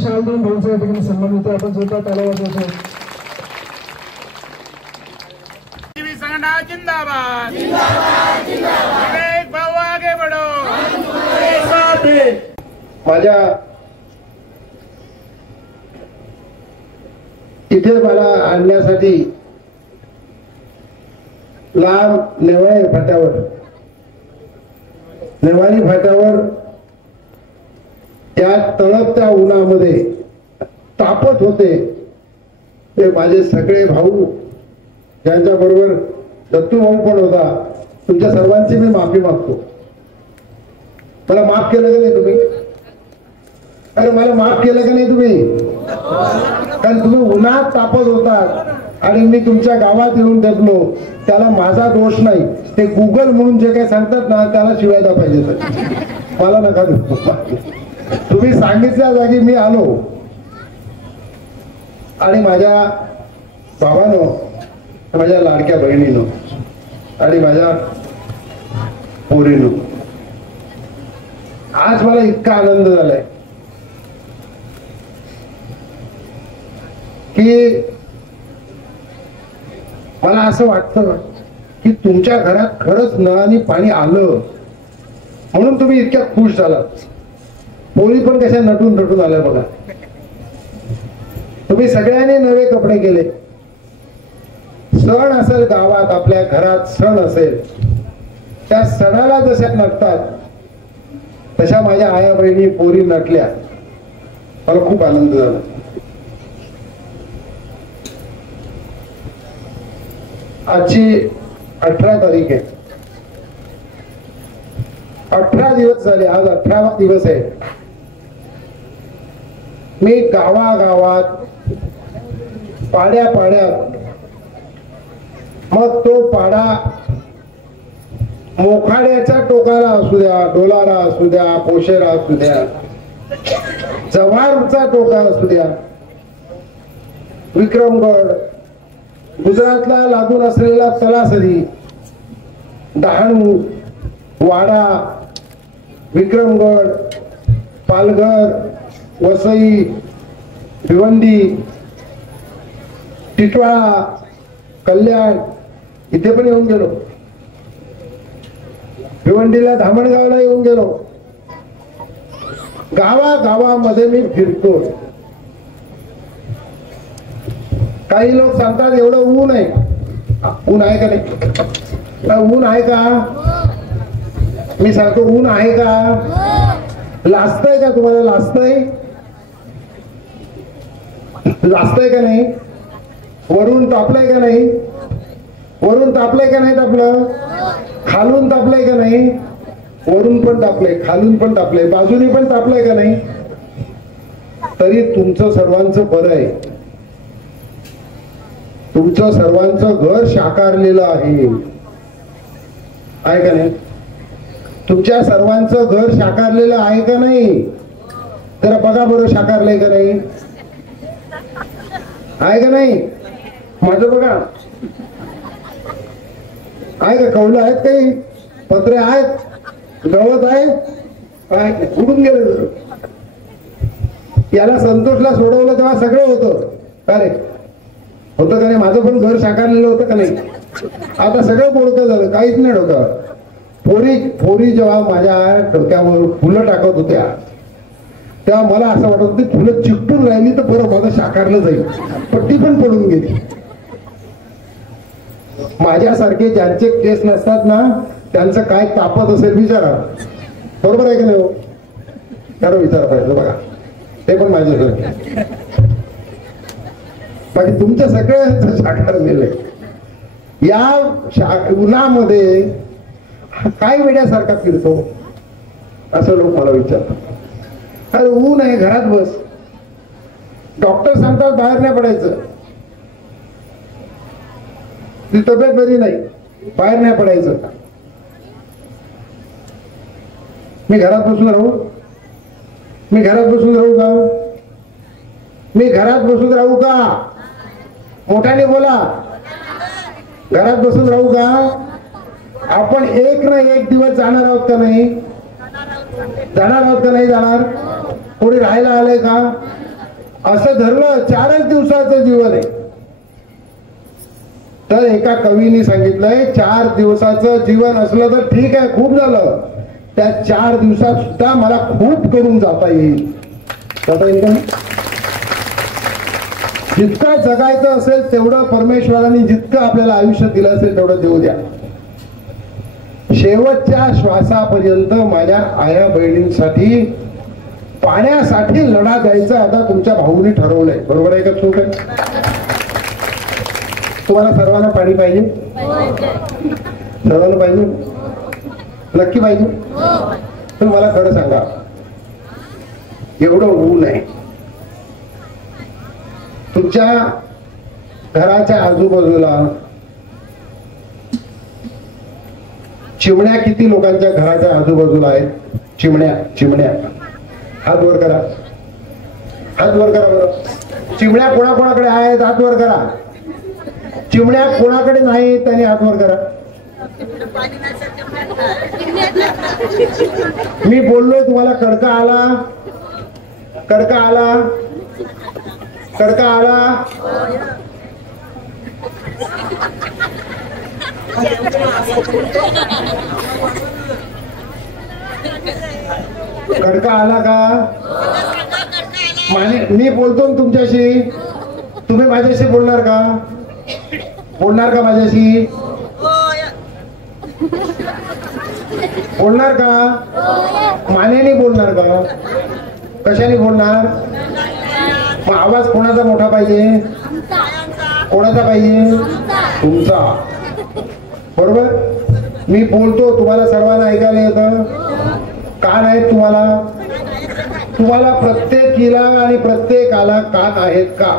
शाल देऊन भाऊचा या ठिकाणी सन्मान होतो. आपण जोरदार टाळ्या वाजवतो. जिंदाबाद विवेक भाऊ आगे बढ़ो. माझ्या इथे मला आणण्यासाठी लांब नेवाळी फाट्यावर त्या तळपत्या उन्हामध्ये तापत होते ते माझे सगळे भाऊ, ज्यांच्या बरोबर दत्तू भाऊ पण होता. तुमच्या सर्वांची मी माफी मागतो. मला माफ केलं का नाही तुम्ही? अरे मला माफ केलं का नाही तुम्ही? कारण तुम्ही उन्हात तापत होतात आणि मी तुमच्या गावात येऊन दबलो. त्याला माझा दोष नाही. ते गुगल म्हणून जे काही सांगतात ना त्याला शिवायला पाहिजे. मला नका देऊ. तुम्ही सांगितल्या जागी मी आलो आणि माझ्या भावानो, माझ्या लाडक्या बहिणीनो आणि माझ्या पोरीनो, आज मला इतका आनंद झालाय की मला असं वाटतं की तुमच्या घरात खरंच नळाने पाणी आलं म्हणून तुम्ही इतक्या खुश झालात. पोरी पण कशा नटून नटून आल्या बघा. तुम्ही सगळ्यांनी नवे कपडे केले. सण असेल गावात, आपल्या घरात सण असेल, त्या सणाला जशा नटतात तशा माझ्या आया बहिणी पोरी नटल्या. मला खूप आनंद झाला. आजची 18 तारीख आहे. 18 दिवस झाले. आज 18वा दिवस आहे. मी गावागावात, पाड्यात, मग तो पाडा मोखाड्याच्या टोकाला असू द्या, डोलारा असू द्या, पोशेरा असू द्या, जव्हारचा टोका असू द्या, विक्रमगड, गुजरातला लागून असलेला तलासरी, डहाणू, वाडा, विक्रमगड, पालघर, वसई, भिवंडी, टिटवाळा, कल्याण इथे पण येऊन गेलो. भिवंडीला, धामणगावला येऊन गेलो. गावागावामध्ये मी फिरतो. काही लोक सांगतात एवढं ऊन आहे. ऊन आहे का नाही? ऊन आहे का? मी सांगतो ऊन आहे का? लाजतंय का तुम्हाला? लाजतंय का नाही? वरून तापलंय का नाही? वरून तापलंय का नाही तापलं? खालून तापलंय का नाही? वरून पण तापलंय, खालून पण तापलंय, बाजूने पण तापलंय का नाही? तरी तुमचं सर्वांचं बरं आहे. तुमचं सर्वांचं घर शाकारलेलं आहे का नाही? तुमच्या सर्वांचं घर शाकारलेलं आहे का नाही? जरा बघा बरं, शाकारलंय का नाही? आहे का नाही? माझं बघा, आहे का? कौलं आहेत, काही पत्रे आहेत, गवत आहे, उडून गेले. याला संतोषला सोडवलं तेव्हा सगळं होतं. का रे? होतं का नाही? माझं पण घर शाकारलेलं होतं का नाही? आता सगळं बोलतं झालं, काहीच नाही डोक्यावर. पोरी जेव्हा माझ्या डोक्यावर फुलं टाकत होत्या तेव्हा मला असं वाटत होतं फुलं चिकटून राहिली तर बरं माझं शाकारलं जाईल, पण ती पण पडून गेली. माझ्यासारखे ज्यांचे केस नसतात ना त्यांचं काय तापत असेल विचारा. बरोबर आहे का नाही? त्याला विचार पाहिजे. बघा, ते पण माझ्यासारखे. बाकी तुमचं सगळं शाकारलेलं आहे. या उन्हामध्ये काय वेड्यासारखा फिरतो असं लोक मला विचारतात. अरे ऊन आहे, घरात बस. डॉक्टर सांगतात बाहेर नाही पडायचं, ती तब्येत बरी नाही, बाहेर नाही पडायचं. मी घरात बसून राहू? मी घरात बसून राहू का? मी घरात बसून राहू का? मोठ्याने बोला. घरात बसून राहू का? आपण एक ना एक दिवस जाणार आहोत का नाही? जाणार आहोत का नाही जाणार? कोणी राहायला आलंय का? असं धरलं 4च दिवसाचं जीवन आहे. तर एका कवीने सांगितलंय 4 दिवसाचं जीवन असलं तर ठीक आहे, खूप झालं. त्या 4 दिवसात सुद्धा मला खूप करून जाता येईल. जाता येईल का? जितकं जगायचं असेल तेवढं परमेश्वराने जितकं आपल्याला आयुष्य दिलं असेल तेवढं देऊ द्या. शेवटच्या श्वासापर्यंत माझ्या आया बहिणींसाठी पाण्यासाठी लढा द्यायचा आता तुमच्या भाऊनी ठरवलंय. बरोबर आहे का? चूक आहे? तुम्हाला सर्वांना पाणी पाहिजे? सर्वांना पाहिजे? नक्की पाहिजे? तर मला खरं सांगा, एवढं ऊन आहे तुमच्या घराच्या आजूबाजूला, चिमण्या किती लोकांच्या घराच्या आजूबाजूला आहेत? चिमण्या हात वर करा, हात वर करा बरं. चिमण्या कोणाकोणाकडे आहेत? हात वर करा. चिमण्या कोणाकडे नाहीत त्यांनी हात वर करा. मी बोललो तुम्हाला कडका आला, कडका आला, कडका आला. कडका आला का? मी बोलतो तुमच्याशी, तुम्ही माझ्याशी बोलणार का? बोलणार का माझ्याशी? बोलणार का? मानेने बोलणार का? कशाने बोलणार? मग आवाज कोणाचा मोठा पाहिजे? कोणाचा पाहिजे? तुमचा. बरोबर? मी बोलतो तुम्हाला सर्वांना ऐकायला येतं? कान आहेत तुम्हाला? तुम्हाला प्रत्येकीला आणि प्रत्येकाला कान आहेत का?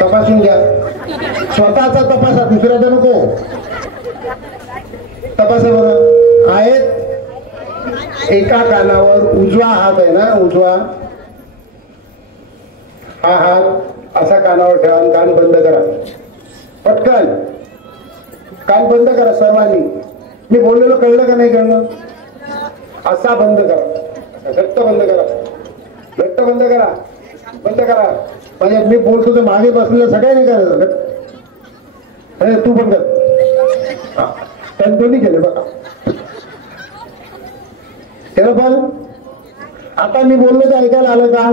तपासून घ्या. स्वतःचा तपासा, दुसऱ्याचा नको. तपासा बरं. आहेत? एका कानावर उजवा हात आहे ना, उजवा हा हात असा कानावर ठेवा. कान बंद करा पटकन. कान बंद करा सर्वांनी. मी बोललेलं कळलं का नाही कळलं? असा बंद करा, घट्ट बंद करा, घट्ट बंद करा, बंद करा. म्हणजे मी बोलतो तर मागे बसलेलं सगळ्यांनी करायचं. तू पण कर. त्यांनी केले बघा. केलं पण? आता मी बोललो ते ऐकायला आलं का?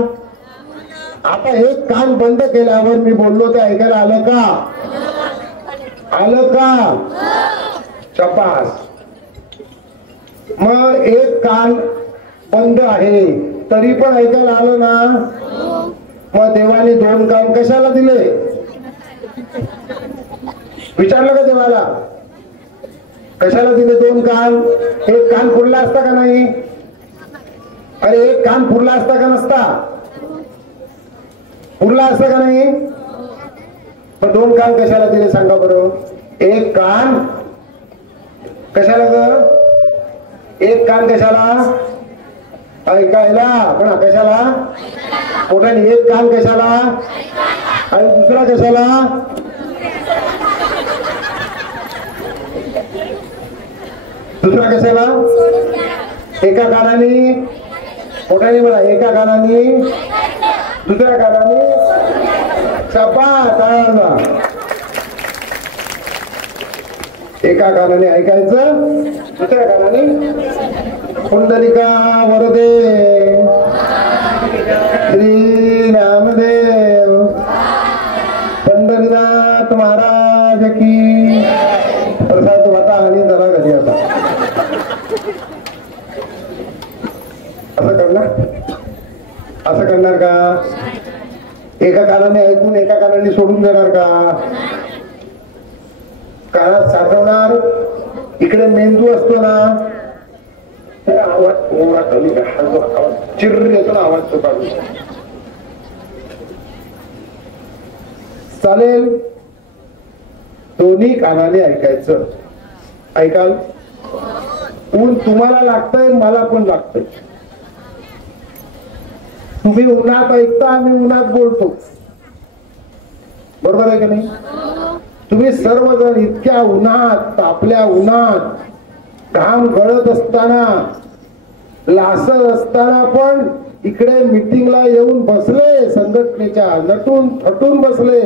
आता एक कान बंद केल्यावर मी बोललो ते ऐकायला आलं का? आलं का? शाबास. मग एक कान बंद आहे तरी पण ऐकायला आलं ना? मग देवाने 2 कान कशाला दिले? विचारलं का देवाला? कशाला दिले 2 कान? एक कान पुरला असता का नाही? अरे एक कान पुरला असता का नसता? पुरला असता का नाही? पण 2 कान कशाला दिले सांगा बरं? एक कान कशाला ग? एक कान कशाला? ऐकायला. पण कशाला? मोठ्याने. एक कान कशाला? आणि दुसरा कशाला? दुसरा कशाला? एका कानाने. मोठ्याने म्हणा. एका कानाने, दुसऱ्या कानाने. शाबास. एका कानाने ऐकायचं, दुसऱ्या कानाने कुंडलिका वरदे श्री नामदेव पंढरीनाथ महाराज की. प्रसाद वाटा आणि जरा घरी आता. असं करणार? असं करणार का? एका कानाने ऐकून एका कानाने सोडून देणार का? कानात साठवणार. इकडे मेंदू असतो ना, आवाज थोडा कमी आवाज चिर येतो ना, आवाज तो काढून चालेल. दोन्ही कानाने ऐकायचं. ऐकाल? ऊन तुम्हाला लागतंय, मला पण लागतंय. तुम्ही उन्हात ऐकता, आम्ही उन्हात बोलतो. बरोबर आहे का नाही? तुम्ही सर्वजण इतक्या उन्हात, तापल्या उन्हात, घाम गळत असताना लास असताना पण इकडे मिटिंगला येऊन बसले, संघटनेच्या नटून थटून बसले,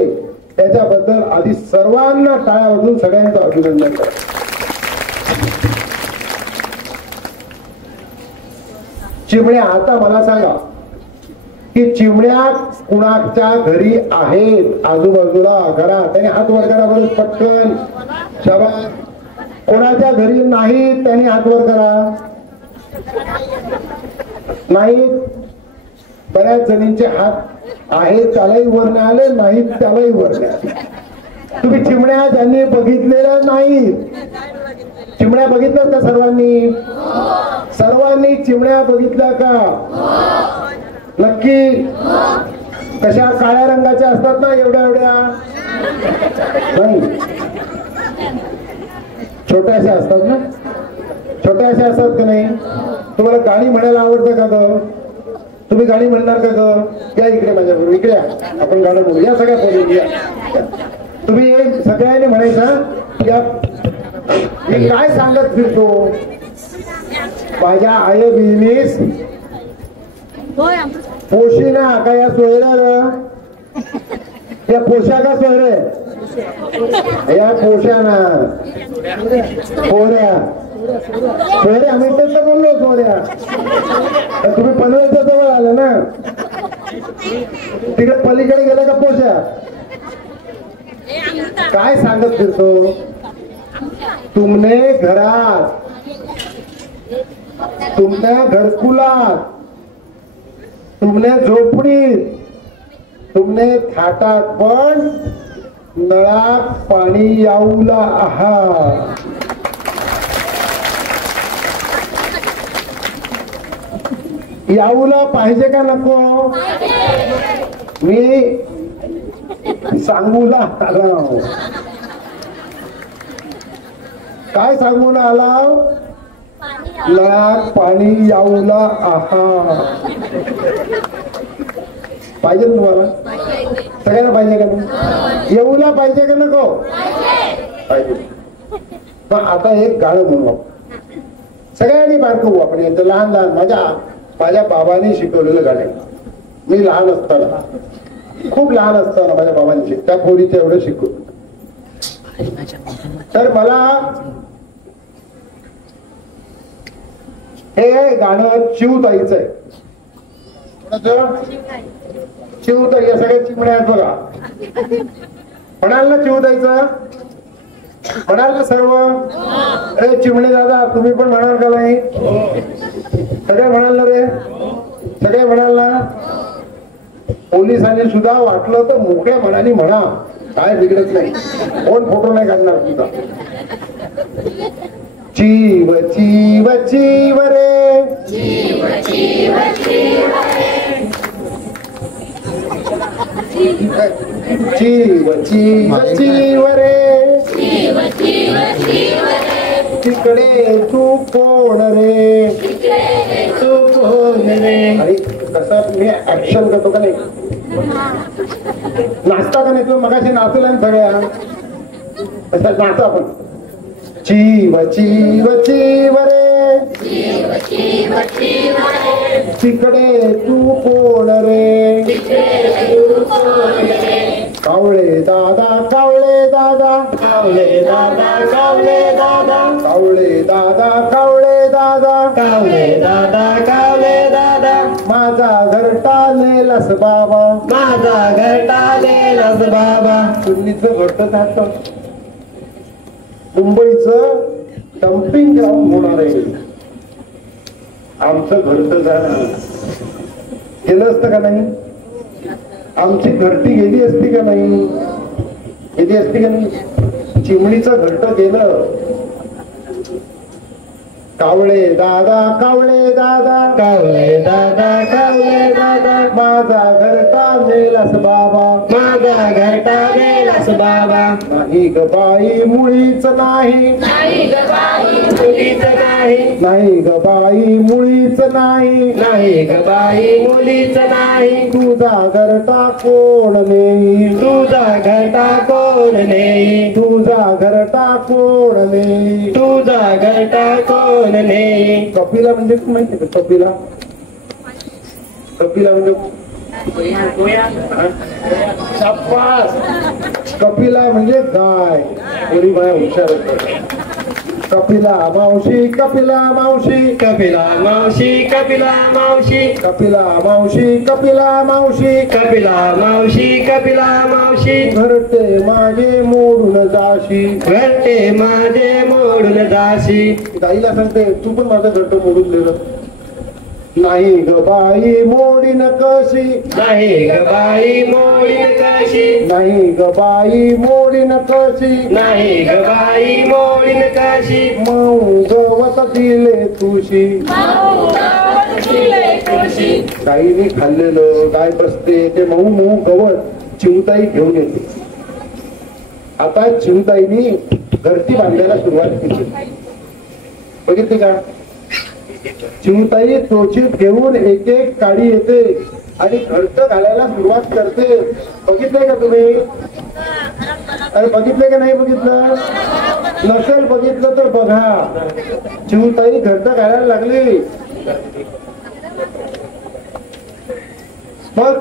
त्याच्याबद्दल आधी सर्वांना टाळ्या वाजवून सगळ्यांचं अभिनंदन करा. चिमण्या, आता मला सांगा की चिमण्या कुणाच्या घरी आहेत आजूबाजूला घरात? त्याने हात वर करा बरोबर पटकन. शाबास. कोणाच्या घरी नाही त्यांनी हात वर करा. नाही, बऱ्याच जणींचे हात आहेत त्यालाही वर नाही आले, नाहीत त्यालाही वर नाही आले. तुम्ही चिमण्या ज्यांनी बघितलेल्या नाही, चिमण्या बघितल्यात का सर्वांनी? सर्वांनी चिमण्या बघितल्या का? नक्की? कशा काळ्या रंगाच्या असतात ना, एवढ्या एवढ्या? नाही, छोट्याशा असतात ना, छोट्याशा असतात का नाही? तुम्हाला गाणी म्हणायला आवडतं का ग? तुम्ही गाणी म्हणणार का ग? या इकडे माझ्याबरोबर, इकडे आपण गाणं म्हणू. या सगळ्या बोलून या. तुम्ही सगळ्यांनी म्हणायचं या. मी काय सांगत फिरतो? माझ्या आई बिझनेस पोशिना का या सोयऱ्या, या पोशाखा सोयरे, या पोशाना पोऱ्या सोयऱ्या, आम्ही तेच तर बोललो सोयऱ्या. तुम्ही पनवेलच्या जवळ आले ना, तिकडे पलीकडे गेला का पोशा? काय सांगत फिरतो? तुमने घरात, तुमने घरकुलात, तुमने झोपडीत, तुमने थाटात पण नळात पाणी याऊला आहात. याऊला पाहिजे का नको? मी सांगूला आला. काय सांगून आला? नळात पाणी याऊला आहात. पाहिजे ना तुम्हाला? सगळ्यांना पाहिजे का नाही? येऊला पाहिजे का नको? पाहिजे. मग आता एक गाणं म्हणू सगळ्यांनी बारकवू आपण. यांचं लहान लहान माझ्या बाबांनी शिकवलेलं गाणं. मी लहान असताना, खूप लहान असताना माझ्या बाबांनी त्या पोरीचं एवढं शिकवलं. तर मला हे गाणं चिवताईचं आहे. चिवताई या सगळ्या चिमण्या आहेत बघा. म्हणाल ना चिवताईचं? म्हणाल ना सर्व? अरे चिमणे दादा तुम्ही पण म्हणाल का नाही? सगळे म्हणाल ना रे? सगळे म्हणाल ना? पोलिसांनी सुद्धा वाटलं तर मोकळ्या मनाने म्हणा, काय बिघडत नाही. कोण फोटो नाही काढणार तुझा. चीव चीव चीव रे, चीव चीव चीव रे, चीव चीव चीव रे, चीव चीव चीव रे, तिकडे तू कोण रे, तिकडे तू कोण रे. अरे कसं मी ऍक्शन करतो का नाही? नाचता का नाही? तुम्ही मगाशी नाचला ना सगळ्या, असं नाचा आपण. चीव चीव चीव रे, चीव चीव चीव रे, तिकडे तू कोण रे, तिकडे तू कोण रे. कावळे दादा कावळे दादा, कावळे दादा कावळे दादा, कावळे दादा कावळे दादा, कावळे दादा कावळे दादा. माझा घरटा नेलास बाबा, माझा घरटा नेलास बाबा. सुन्नीचं घरट जातं. मुंबईचं डम्पिंग ग्राउंड होणार आहे. आमचं घरट जाणार गेलं असतं का नाही? आमची घरटी गेली असती का नाही? गेली असती का नाही? चिमणीचं घरट गेलं. कावळे दादा कावळे दादा, कावळे दादा कावळे दादा. माझा घरटा नेलास बाबा, माझा घरटा नेलास बाबा नाही ग बाई मुळीच नाही नाही ग बाई मुलीच नाही नाही ग बाई मुळीच नाही नाही ग बाई मुलीच नाही तुझा घरटा कोण नेई तुझा घरटा कोण नेई तुझा घरटा कोण नेई तुझा घरटा कोण नेई कपिला म्हणजे माहिती का कपिला कपिला म्हणजे शाबास कपिला म्हणजे गाय कोणी बाय हुशार कपिला मावशी कपिला मावशी कपिला मावशी कपिला मावशी कपिला मावशी कपिला मावशी कपिला मावशी कपिला मावशी घरटे माझे मोडून जाशी घरटे माझे मोडून जाशी ताईला सांगते तू पण माझं घरट मोडून दिलं नाही ग बाई मोडीन कशी नाही ग बाई मोडीन कशी नाही ग बाई मोडीन कशी नाही ग बाई मोडीन कशी मऊ गवत दिले तुशी गाईने खाल्लेलं गाय बसते ते मऊ मऊ गवत चिमताई घेऊन येते आता चिमताईनी घरटी बांधायला सुरुवात केली बघितली का चिमताई चोचीत घेऊन एक एक काडी येते आणि घरट घालायला सुरुवात करते बघितलंय का तुम्ही अरे बघितलंय का नाही बघितलं नसेल बघितलं तर बघा चिमताई घरट घालायला लागली मग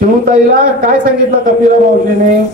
चिमताईला काय सांगितलं कपिला मावशीने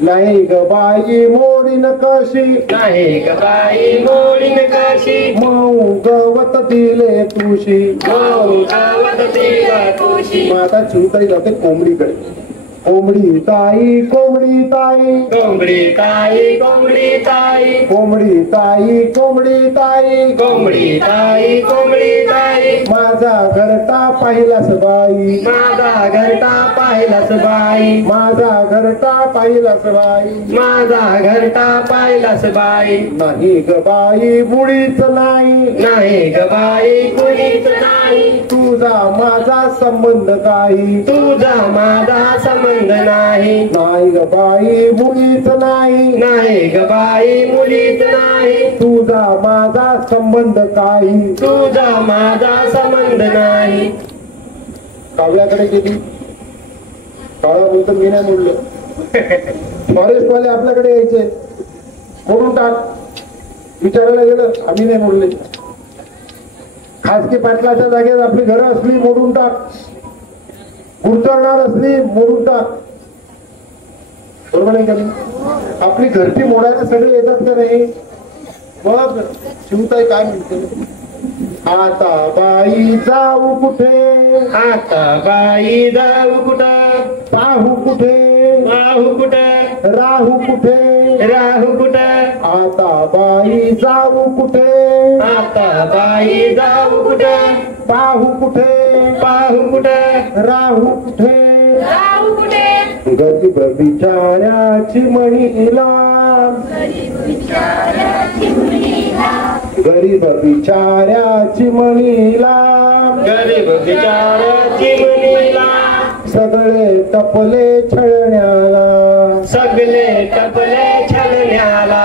नाही ग बाई मोडीन कशी नाही ग बाई मोडीन कशी मऊ गवत दिले तुशी गावात तिला तुशी आता चिमताई जाते कोंबडीकडे कोंबडी ताई कोंबडी ताई कोंबडी ताई कोंबडी ताई कोंबडी ताई कोंबडी ताई कोंबडी ताई कोंबडी ताई माझा घरटा पाहिलास बाई माझा घरटा पाहिलास बाई माझा घरटा पाहिलास बाई माझा घरटा पाहिलास बाई नाही ग बाई मुळीच नाही नाही ग बाई कुणीच नाही तुझा माझा संबंध काही तुझा माझा संबंध नाही नाही ग बाई मुळीच नाही नाही ग बाई मुलीच नाही तुझा माझा संबंध काही तुझा माझा संबंध नाही कावळ्याकडे गेली कावळा बोलतो मी नाही मोडलं फॉरेस्ट वाले आपल्याकडे यायचे मोडून टाक विचारायला गेलं आम्ही नाही मोडले खासगी पाटलाच्या जागेत आपली घरं असली मोडून टाक गुरतरणार असली मोडून टाक बरोबर नाही का आपली घरटी मोडायला सगळे येतात का नाही मग शिवताई काय म्हणते आता बाई जाऊ कुठे आता बाई जाऊ कुठं पाहू कुठे राहू कुठं राहू कुठे राहू कुठं आता बाई जाऊ कुठे आता बाई जाऊ कुठं पाहू कुठे पाहू कुठं राहू कुठे राहू कुठे गरीब बिचाऱ्याची म्हणीला गरीब बिचाऱ्याची म्हणीला गरीब बिचाराची मुलीला सगळे टपले छळण्याला सगळे टपले छलण्याला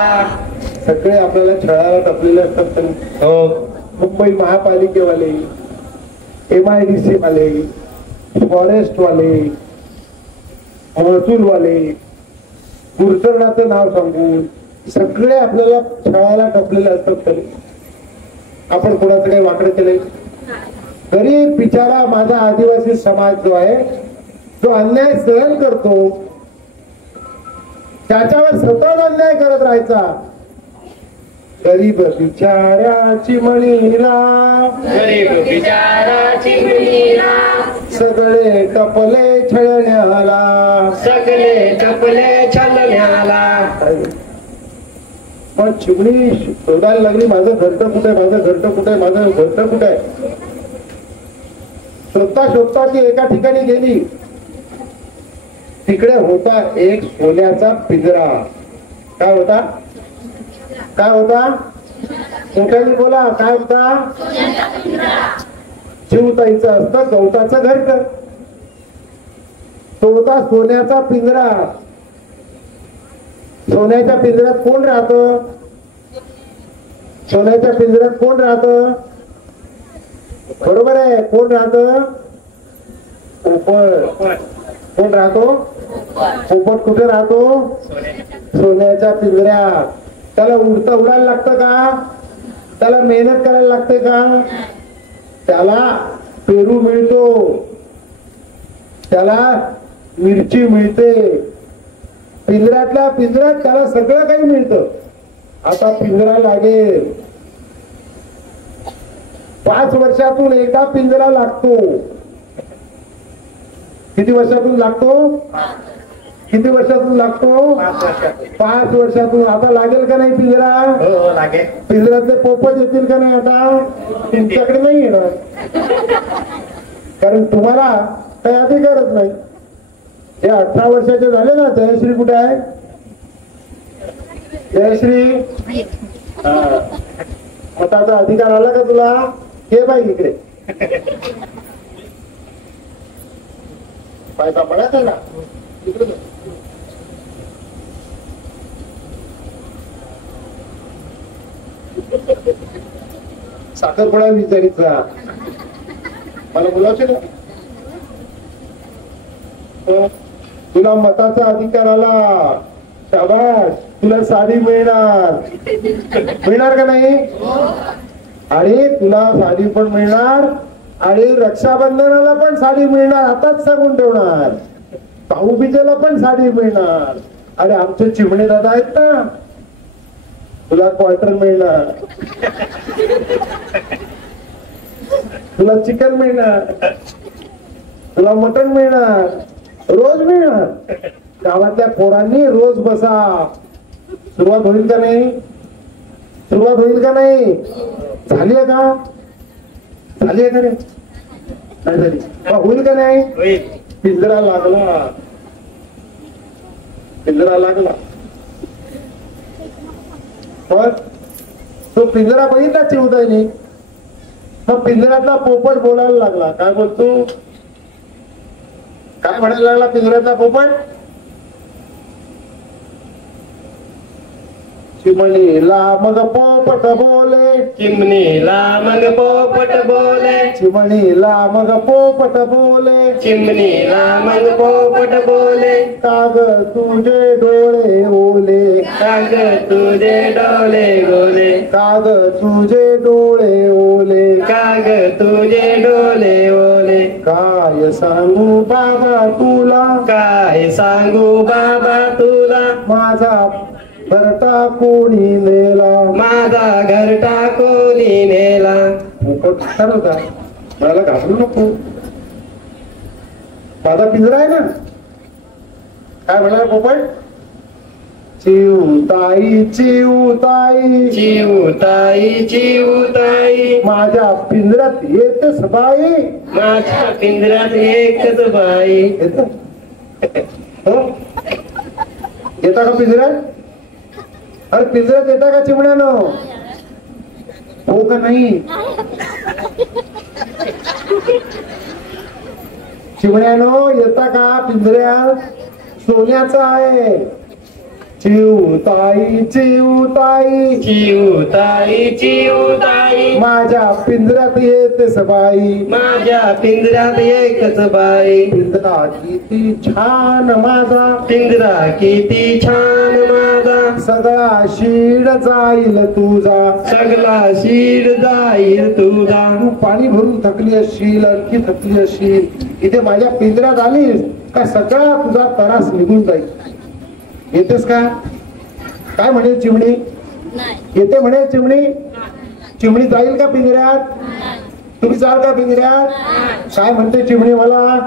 सगळे आपल्याला छळायला टपलेले असतात तर हो मुंबई महापालिकेवाले MIDC वाले फॉरेस्ट वाले महसूल वाले गुरतरणाचं नाव सांगून सगळे आपल्याला छळायला टपलेले असतात तरी आपण कोणाचं काही वाकडं केलंय गरीब बिचारा माझा आदिवासी समाज जो आहे जो अन्याय सहन करतो त्याच्यावर सतत अन्याय करत राहायचा गरीब बिचाऱ्याची म्हणीला गरीब बिचाराची मुलीला सगळे टपले छळण्याला सगळे टपले छलण्याला पण चिमणी शोधायला लागली माझं घरटं कुठे माझं घरटं कुठे माझं घरटं कुठे शोधता शोधता ती एका ठिकाणी गेली तिकडे होता एक सोन्याचा पिंजरा काय होता काय होता मोठ्याने बोला काय होता चिवताईचं असतं गवताचं घरटं तो होता सोन्याचा पिंजरा सोन्याच्या पिंजऱ्यात कोण राहतं? सोन्याच्या पिंजऱ्यात कोण राहतं? बरोबर आहे, कोण राहतं? पोपट. कोण राहतो? पोपट कुठे राहतो? सोन्याच्या पिंजऱ्यात. त्याला उडायला लागतं का? त्याला मेहनत करायला लागते का? त्याला पेरू मिळतो, त्याला मिरची मिळते, पिंजऱ्यातल्या पिंजऱ्यात त्याला सगळं काही मिळतं. आता पिंजरा लागेल, 5 वर्षातून एकदा पिंजरा लागतो. किती वर्षातून लागतो? किती वर्षातून लागतो? 5 वर्षातून. आता लागेल का नाही पिंजरा? हो लागेल. पिंजऱ्यातले पोपट येतील का नाही? आता तुमच्याकडे नाही येणार, कारण तुम्हाला काही अधिकारच नाही. हे 18 वर्षाचे झाले ना. जयश्री कुठे आहे? जयश्री, मताचा अधिकार आला का तुला? हे बाई इकडे पाय सापडायचा ना, इकडे साखरपुडा विचारीचा मला बोलावचे ना. तुला मताचा अधिकार आला, शाबास. तुला साडी मिळणार, मिळणार का नाही? आणि तुला साडी पण मिळणार आणि रक्षाबंधनाला पण साडी मिळणार. आताच सांगून ठेवणार. भाऊबीजेला पण साडी मिळणार. अरे आमचे चिमणे दादा आहेत ना, तुला क्वार्टर मिळणार, तुला चिकन मिळणार, तुला मटण मिळणार, रोज मिळणार. गावातल्या पोरांनी रोज बसा. सुरुवात होईल का नाही? सुरुवात होईल का नाही? झाली आहे का? झाली आहे का नाही? नाही झाली. होईल का नाही? पिंजरा लागला, पिंजरा लागला. पण तो पिंजरा बघितला चिवताईने. मग पिंजऱ्यातला पोपट बोलायला लागला. काय बोलतो? काय म्हणायला लागला पिंजऱ्यातला पोपट? चिमणीला मग पोपट बोले, चिमणीला मग पोपट बोले, चिमणीला मग पोपट बोले, चिमणीला मग पोपट बोले. काग तुझे डोळे ओले, काग तुझे डोळे गोले, काग तुझे डोळे ओले, काग तुझे डोळे ओले. काय सांगू बाबा तुला, काय सांगू बाबा तुला, माझा घरटा कोणी नेला, माझा घर टाकोनी नेला. पोपट ठरवता मला घाबरू नको, माझा पिंजरा आहे ना. काय म्हणाला पोपट? चिवताई चिवताई, चिवताई चिवताई, माझ्या पिंजऱ्यात येतेस बाई. माझ्या पिंजऱ्यात एकच बाई. येतं? हो? येता का पिंजऱ्यात? अरे पिंजऱ्यात येता का चिमण्यानो? हो का नाही? चिमण्यानो येता का पिंजऱ्यात? सोन्याचा आहे. चिवताई चिवताई, चिवताई चिवताई, माझ्या पिंजऱ्यात येतेस बाई. माझ्या पिंजऱ्यात एकच बाई. पिंजरा किती छान माझा, पिंजरा किती छान माझा, सगळा शीड जाईल तुझा, सगळा शीड जाईल तुझा. तू पाणी भरून थकली असशील, आणखी थकली असशील, इथे माझ्या पिंजऱ्यात आलीस का सगळा तुझा त्रास निघून जाईल. येतेस का? काय म्हणेल चिमणी? येते म्हणेल चिमणी? चिमणी जाईल का पिंजऱ्यात? तुम्ही जाल का पिंजऱ्यात? काय म्हणते चिमणी मला?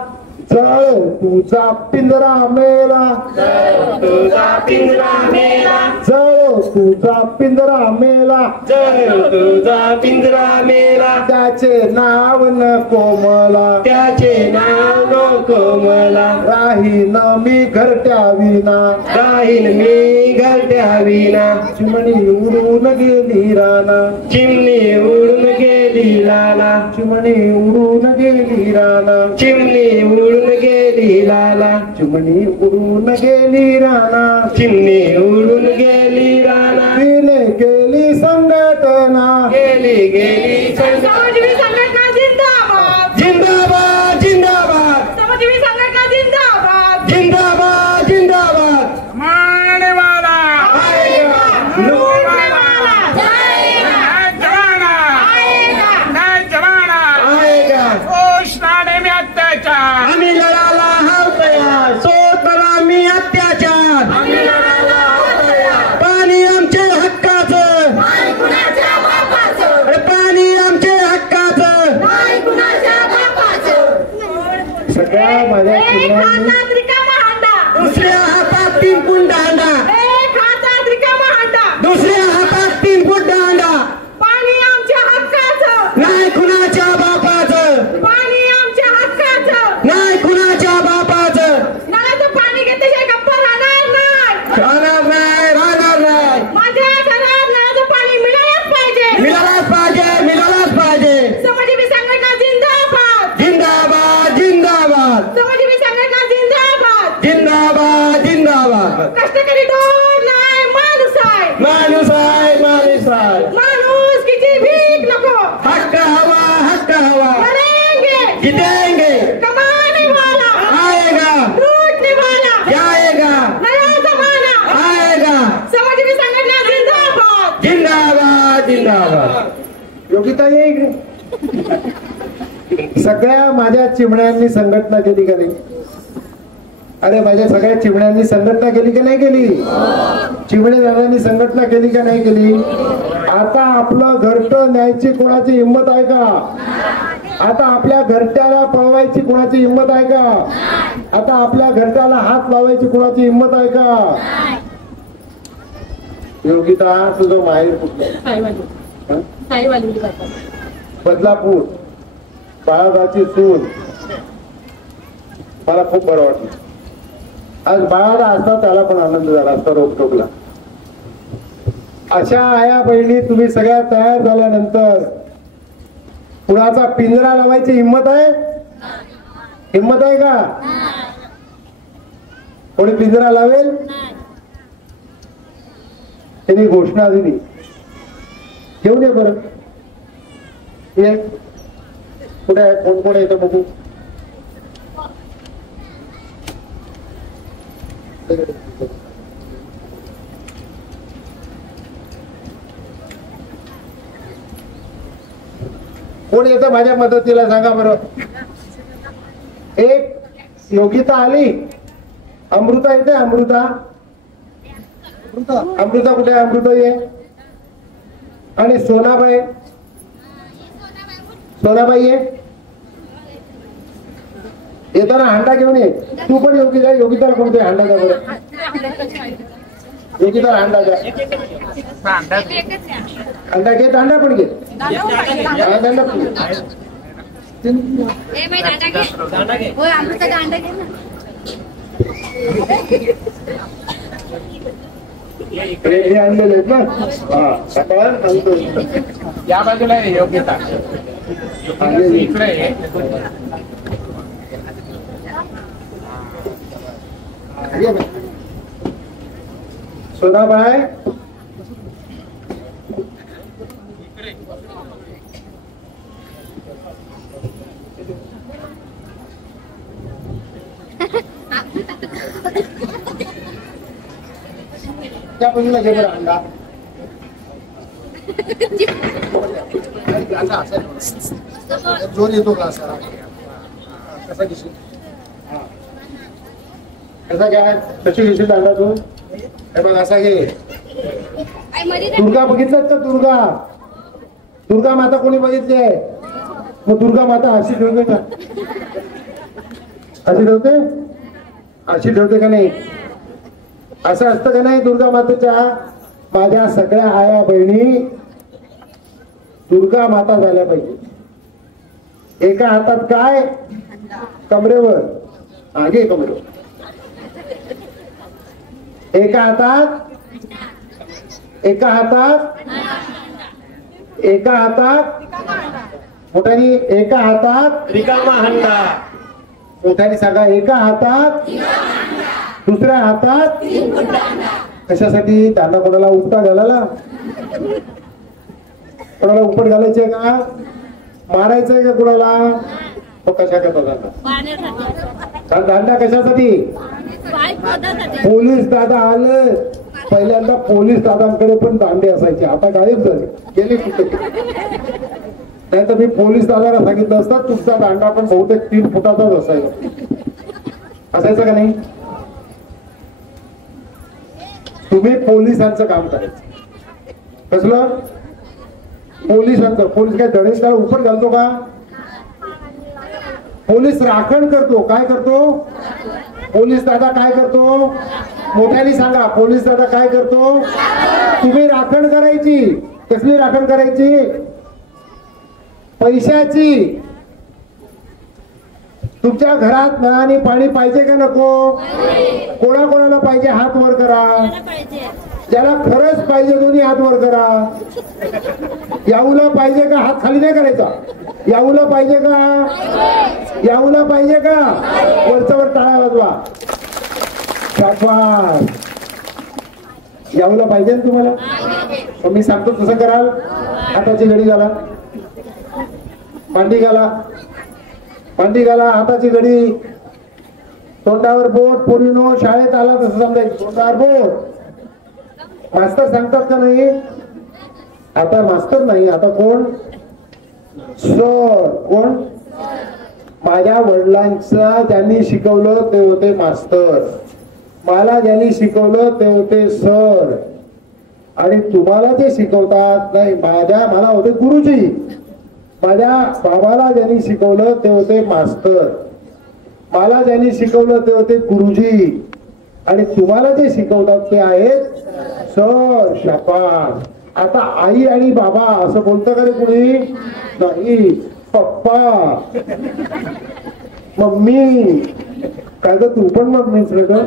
जळ तुझा पिंजरा मेला, तुझा पिंजरा मेला, जळ तुझा पिंजरा मेला, जळ तुझा पिंजरा मेला. त्याचे नाव नको मला, त्याचे नाव नको मला, राहीन मी घरट्या विना, राहीन मी घरट्या विना. चिमणी उडून गेली राना, चिमणी उडून गेली लाला, चिमणी उडून गेली राना, चिमणी उडून गेली लाला, चिमणी उडून गेली राना, चिमणी उडून सोसणारे मी अत्याचार आम्ही लढाला हाव तयार सोडणार मी अत्याचार पाणी आमचे हक्काचं अरे पाणी आमचे हक्काचं सगळ्या माझ्या चिमण्यांनी दुसऱ्या हातात 3 फूट दांडा दुसऱ्या हातात 3 फूट दांडा पाणी आमच्या हक्काचं नाही कुणाच्या बापाचं पाणी आमच्या हक्काचं नाही कुणाच्या बापाचं नळाचं पाणी घेतल्याशिवाय गप्पा राहणार नाही राहणार नाही माझ्या घरात नळाचं पाणी मिळालंच पाहिजे मिळालाच पाहिजे समाजसेवी संघटना जिंदाबाद जिंदाबाद जिंदाबाद समाजसेवी संघटना जिंदाबाद जिंदाबाद कष्टकरी डोर नाही माणूस आहे माणूस आहे माणूस किती भीक नको हक्क हवा मरेंगे जितेंगे कमाने वाला आएगा लूटने वाला जाएगा नया जमाना आएगा समाजसेवी संघटना जिंदाबाद जिंदाबाद योगिता ये इकडे. सगळ्या माझ्या चिमण्यांनी संघटना केली का नाही? अरे माझ्या सगळ्या चिमण्यांनी संघटना केली का नाही केली? चिमणे दादांनी संघटना केली का नाही केली? आता आपलं घरटं न्यायची कोणाची हिंमत आहे का? आता आपल्या घरट्याला पळवायची कोणाची हिंमत आहे का? आता आपल्या घरट्याला हात लावायची कोणाची हिंमत आहे का? योगिता तुझं माहेर कुठलं? बदलापूर. बाळाची सून. मला खूप बरं वाटलं. आज बाळाला असता त्याला पण आनंद झाला असता रोखटोकला. अशा आया बहिणी तुम्ही सगळ्या तयार झाल्यानंतर कुणाचा पिंजरा लावायची हिंमत आहे? हिंमत आहे का? कोणी पिंजरा लावेल? त्यांनी घोषणा दिली. घेऊन ये बरं. ये कुठे आहे? कोण कोण येतं बघू. कोण येतं माझ्या मदतीला सांगा बरं. एक योगिता आली. अमृता येते. अमृता कुठे आहे? अमृता ये. आणि सोनाबाई ये. येताना हांडा घेऊन ये. तू पण योगिताला कोणते हांडा द्या बरं. योगिताला हांडा द्या. हांडा घे. दांडा पण घे. दांडा पण हे आणलेले आहेत ना. या बाजूला आहे योग्यता इकडे आहे. सोनाबाई त्या बाजूला घे बरं अंडा. जोर येतो का असा? कसा घेशील? कसा घ्या? कशी घेशील अंडा तू? हे बघ असा घे. दुर्गा बघितलं का? दुर्गा माता कोणी बघितली आहे? मग दुर्गा माता अशी ठेवते का? अशी ठेवते का नाही? असं असतं का नाही? दुर्गा मातेच्या माझ्या सगळ्या आया बहिणी दुर्गा माता झाल्या पाहिजे. एका हातात काय? कमरेवर. आगे कमरेवर. एका हातात मोठ्यानी एका हातात रिकामा हंडा. मोठ्यानी सांगा. एका हातात दुसऱ्या हातात. कशासाठी? त्यांना कोणाला उपटा घालायला? कोणाला उपट घालायचे का? मारायचंय का कोणाला? तो कशा करता दांडा? कशासाठी? पोलीस दादा आले. पहिल्यांदा पोलीस दादांकडे पण दांडे असायचे. आता गायब झाले. गेले कुठे? नाही तर मी पोलीस दादाला सांगितलं असतं तुमचा दांडा पण बहुतेक 3 फुटाचाच असायचा का नाही? तुम्ही पोलिसांचं काम करायचं. कसलं पोलिसांचं? पोलीस काय दळेस काय उपट घालतो का? पोलीस राखण करतो. काय करतो? पोलीस दादा काय करतो? मोठ्याने सांगा. पोलीस दादा काय करतो? तुम्ही राखण करायची. कसली राखण करायची? पैशाची. तुमच्या घरात नळाने पाणी पाहिजे का नको? कोणाकोणाला पाहिजे हात वर करा. ज्याला खरंच पाहिजे दोन्ही हात वर करा. याऊला पाहिजे का? हात खाली नाही करायचा. याऊला पाहिजे का? याऊला पाहिजे का? वरच्यावर टाळ्या वाजवा. शाबास. याऊला पाहिजे ना तुम्हाला? मी सांगतो तसं कराल. हाताची घडी घाला. मांडी घाला. मांडी घाला. हाताची घडी. तोंडावर बोट. पोरीनो शाळेत आला तसं समजायचं. तोंडावर बोट. मास्तर सांगतात का नाही? आता मास्तर नाही. आता कोण? सर. कोण? माझ्या वडिलांचा ज्यांनी शिकवलं ते होते मास्तर. मला ज्यांनी शिकवलं ते होते सर. आणि तुम्हाला जे शिकवतात नाही मला होते गुरुजी. माझ्या बाबाला ज्यांनी शिकवलं ते होते मास्तर. मला ज्यांनी शिकवलं ते होते गुरुजी. आणि तुम्हाला जे शिकवतात ते आहेत सर. शाबास. आता आई आणि बाबा असं बोलतं का रे कुणी? नाही. Papa mummy. काय ग तू पण मम्मीच रे ग?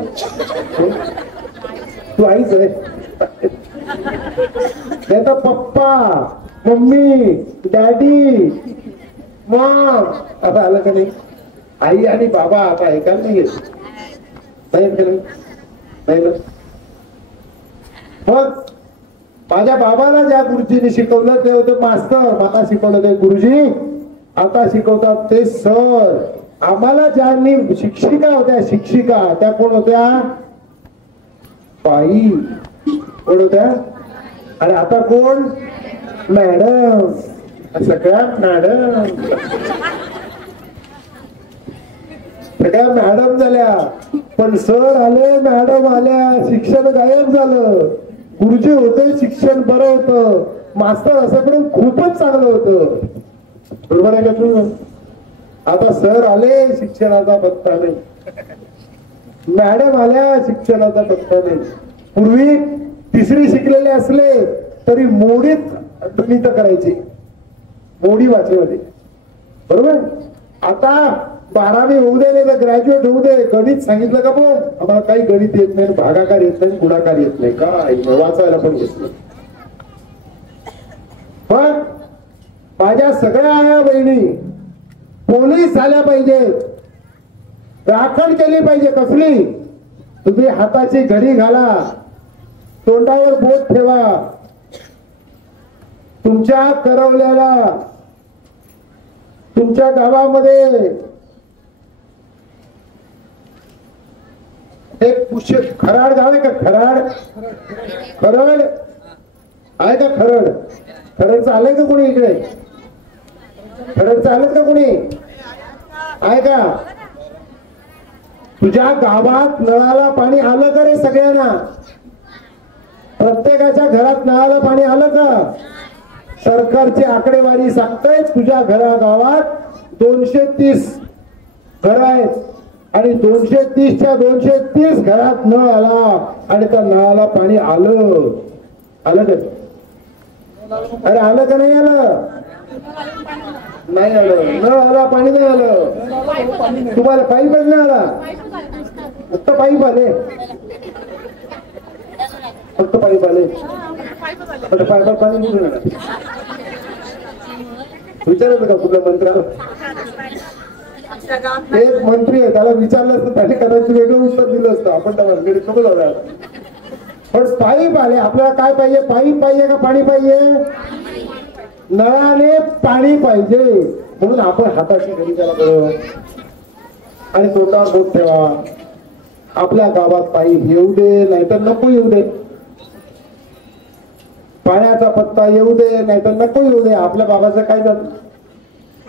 तू आईच आहे. नाही तर पप्पा मम्मी डॅडी मग. आता आलं का नाही? आई आणि बाबा आता ऐकायला नाही येत. नाही ना. मग माझ्या बाबाला ज्या गुरुजीने शिकवलं ते होते मास्तर. मला शिकवलं ते गुरुजी. आता शिकवतात ते सर. आम्हाला ज्यांनी शिक्षिका होत्या शिक्षिका त्या कोण होत्या? बाई. कोण होत्या? आणि आता कोण? मॅडम. सगळ्या मॅडम. सगळ्या मॅडम झाल्या. पण सर आले मॅडम आल्या. शिक्षण गायब झालं. गुरुजी होते शिक्षण बरं होतं. मास्तर असेपर्यंत खूपच चांगलं होतं. बरोबर आहे का तू? आता सर आले शिक्षणाचा पत्ता नाही. मॅडम आल्या शिक्षणाचा पत्ता नाही. पूर्वी 3री शिकलेले असले तरी मोडीत गणित करायचे. मोडी भाषेमध्ये. बरोबर. आता 12वी होऊ दे नाही तर ग्रॅज्युएट होऊ दे. गणित सांगितलं का? पण आम्हाला काही गणित येत नाही. भागाकार येत नाही. गुणाकार येत नाही. काय वाचायला पण येत नाही. पण माझ्या सगळ्या आया बहिणी पोलीस झाल्या पाहिजेत. राखण केली पाहिजे. कसली? तुम्ही हाताची घडी घाला. तोंडावर बोट ठेवा. तुमच्या करवल्याला तुमच्या गावामध्ये एक खराड गाव आहे का? खराड. खरड आहे का? खरड. खरडचं आलंय का कोणी इकडे? खरडचं आलं का कोणी? आहे का? तुझ्या गावात नळाला पाणी आलं का रे सगळ्यांना? प्रत्येकाच्या घरात नळाला पाणी आलं का? सरकारची आकडेवारी सांगते तुझ्या गावात 230 घर आहेत. आणि 230च्या 230 घरात नळ आला. आणि त्या नळाला पाणी आलं. आलं का? अरे आलं का नाही आलं? नाही आलं. नळ आला पाणी नाही आलं. तुम्हाला पाईपच नाही आला. फक्त पाईप आले. फक्त पाईप आले. पाईपात पाणी निघून आलं. विचारलं का कुठल्या मंत्र्याला? एक मंत्री आहे त्याला विचारलं असतं त्याने कदाचित वेगळं उत्तर दिलं असतं. आपण त्या मंत्रीकडे नको जाऊया. पण पाईप आले. आपल्याला काय पाहिजे? पाईप पाहिजे का पाणी पाहिजे? नळाने पाणी पाहिजे. म्हणून आपण हाताची घडी त्याला बरोबर आणि तोंडावर बोट ठेवा. आपल्या गावात पाईप येऊ दे नाहीतर नको येऊ दे. पाण्याचा पत्ता येऊ दे नाहीतर नको येऊ दे. आपल्या बाबाचं काय झालं?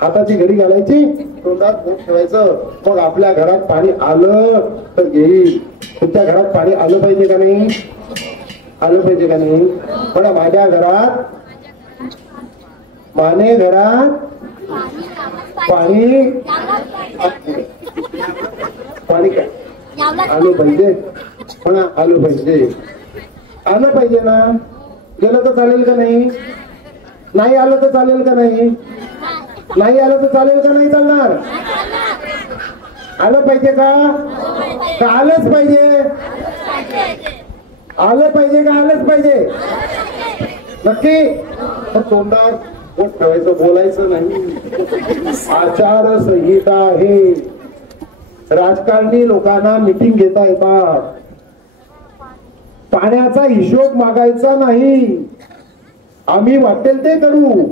हाताची घडी घालायची, तोंडात बोट ठेवायचं. मग आपल्या घरात पाणी आलं तर घेईल. तुमच्या घरात पाणी आलं पाहिजे का नाही? आलं पाहिजे का नाही? पण माझ्या घरात, माने घरात पाणी पाणी काय आलं पाहिजे, पण आलं पाहिजे. आलं पाहिजे ना. गेलं तर चालेल का नाही? नाही आलं तर चालेल का नाही? नाही आलं तर चालेल का नाही चालणार? आलं पाहिजे का? आलंच पाहिजे? आलं पाहिजे का आलंच पाहिजे? नक्की. तोंडावर बोट ठेवायचं, बोलायचं नाही. आचारसंहिता आहे. राजकारणी लोकांना मिटिंग घेता येतात. पाण्याचा हिशोब मागायचा नाही. आम्ही वाटेल ते करू.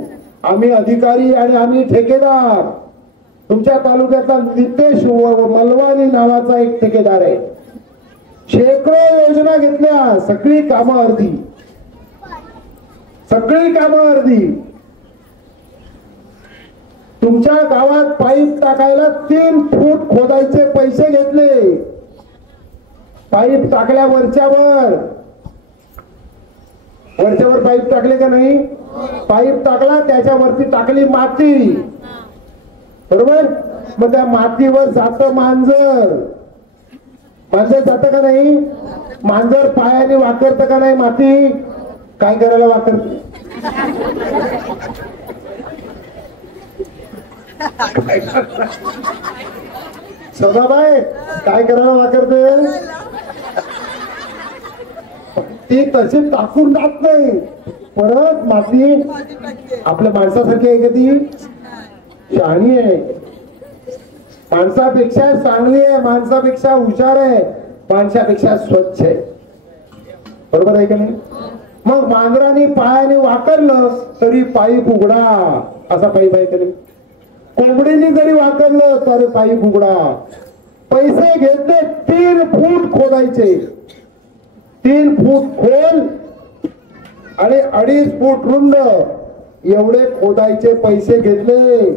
आम्ही अधिकारी आणि आम्ही ठेकेदार. तुमच्या तालुक्याचा नितेश मलवानी नावाचा एक ठेकेदार आहे. शेकडो योजना घेतल्या, सगळी कामं अर्धी, सगळी कामं अर्धी. तुमच्या गावात पाईप टाकायला 3 फूट खोदायचे पैसे घेतले. पाईप टाकल्या वरच्यावर पाईप टाकले का नाही? पाईप टाकला, त्याच्यावरती टाकली माती, बरोबर. मग त्या मातीवर जात मांजर. मांजर जात का नाही? मांजर पायाने वाकरत का नाही माती? काय करायला वाकरते? सदाबाई काय करायला वाकरते? ती तशी टाकून जात नाही, परत माती. आपल्या माणसासारखी आहे का ती? शहाणी आहे. माणसापेक्षा चांगली आहे, माणसापेक्षा हुशार आहे, माणसापेक्षा स्वच्छ आहे, बरोबर आहे का नाही? मग मांजराने पायाने वाकरलं तरी पाईप उघडा, असा पाईप आहे का नाही? कोंबडीने जरी वाकरलं तरी पाईप उघडा. पैसे घेतले, 3 फूट खोदायचे. 3 फूट खोल आणि 2.5 फूट रुंद एवढे खोदायचे पैसे घेतले.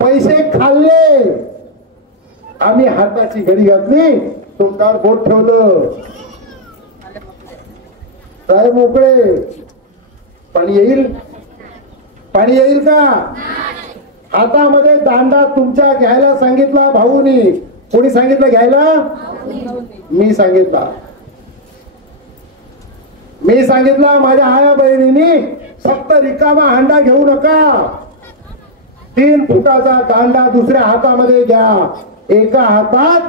पैसे खाल्ले. आम्ही हाताची घडी घातली, तोंडावर बोट ठेवलं. काय मोकळे. पाणी येईल? पाणी येईल का? हातामध्ये दांडा तुमच्या घ्यायला सांगितला भाऊनी. कोणी सांगितलं घ्यायला? मी सांगितला. मी सांगितलं माझ्या आया बहिणींनी फक्त रिकामा हांडा घेऊ नका. 3 फुटाचा दांडा दुसऱ्या हातामध्ये घ्या. एका हातात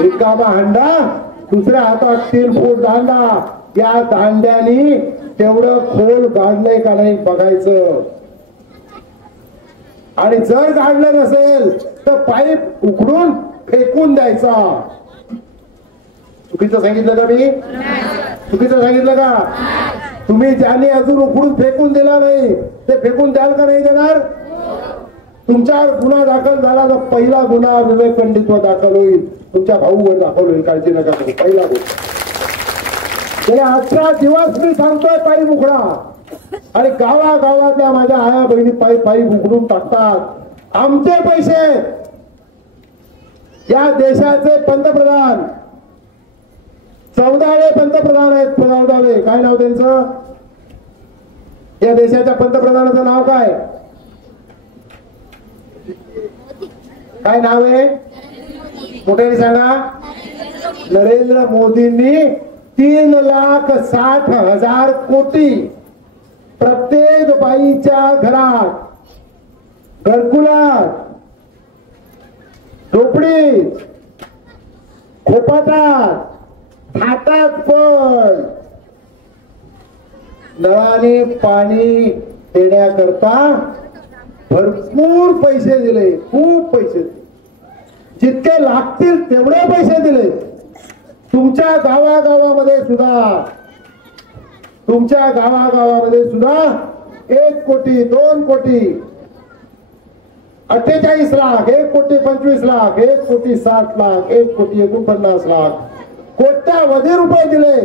रिकामा हांडा, दुसऱ्या हातात 3 फूट दांडा. या दांड्यानी तेवढं खोल काढलंय का नाही बघायचं. आणि जर काढलं नसेल तर पाईप उघडून फेकून द्यायचा. चुकीचं सांगितलं का मी? चुकीचं सांगितलं का? तुम्ही ज्याने अजून उघडून फेकून दिला नाही ते फेकून द्याल का नाही देणार? तुमच्यावर गुन्हा दाखल झाला तर पहिला गुन्हा विवेक खंडित्व दाखल होईल. तुमच्या भाऊवर दाखल होईल, काळजी नका करू. पहिला गुन्हा. गेल्या 18 दिवस मी सांगतोय पाईप उघडा. आणि गावागावातल्या माझ्या आया बहिणी पाईप उघडून टाकतात. आमचे पैसे. या देशाचे पंतप्रधान 14वे पंतप्रधान आहेत. 14वे. काय नाव त्यांचं? या देशाच्या पंतप्रधानाचं नाव काय? काय नाव आहे? मोठ्याने सांगा. नरेंद्र मोदींनी 3,60,000 कोटी प्रत्येक बाईच्या घरात, घरकुलात, झोपडीत, खोपाटात, हातात पण नळाने पाणी देण्याकरता भरपूर पैसे दिले. खूप पैसे, जितके लागतील तेवढे पैसे दिले. तुमच्या गावागावामध्ये सुद्धा, तुमच्या गावागावामध्ये सुद्धा 1 कोटी, 2 कोटी, 48 लाख, 1 कोटी 25 लाख, 1 कोटी 60 लाख, 1 कोटी 49 लाख कोट्यावधी रुपये दिले.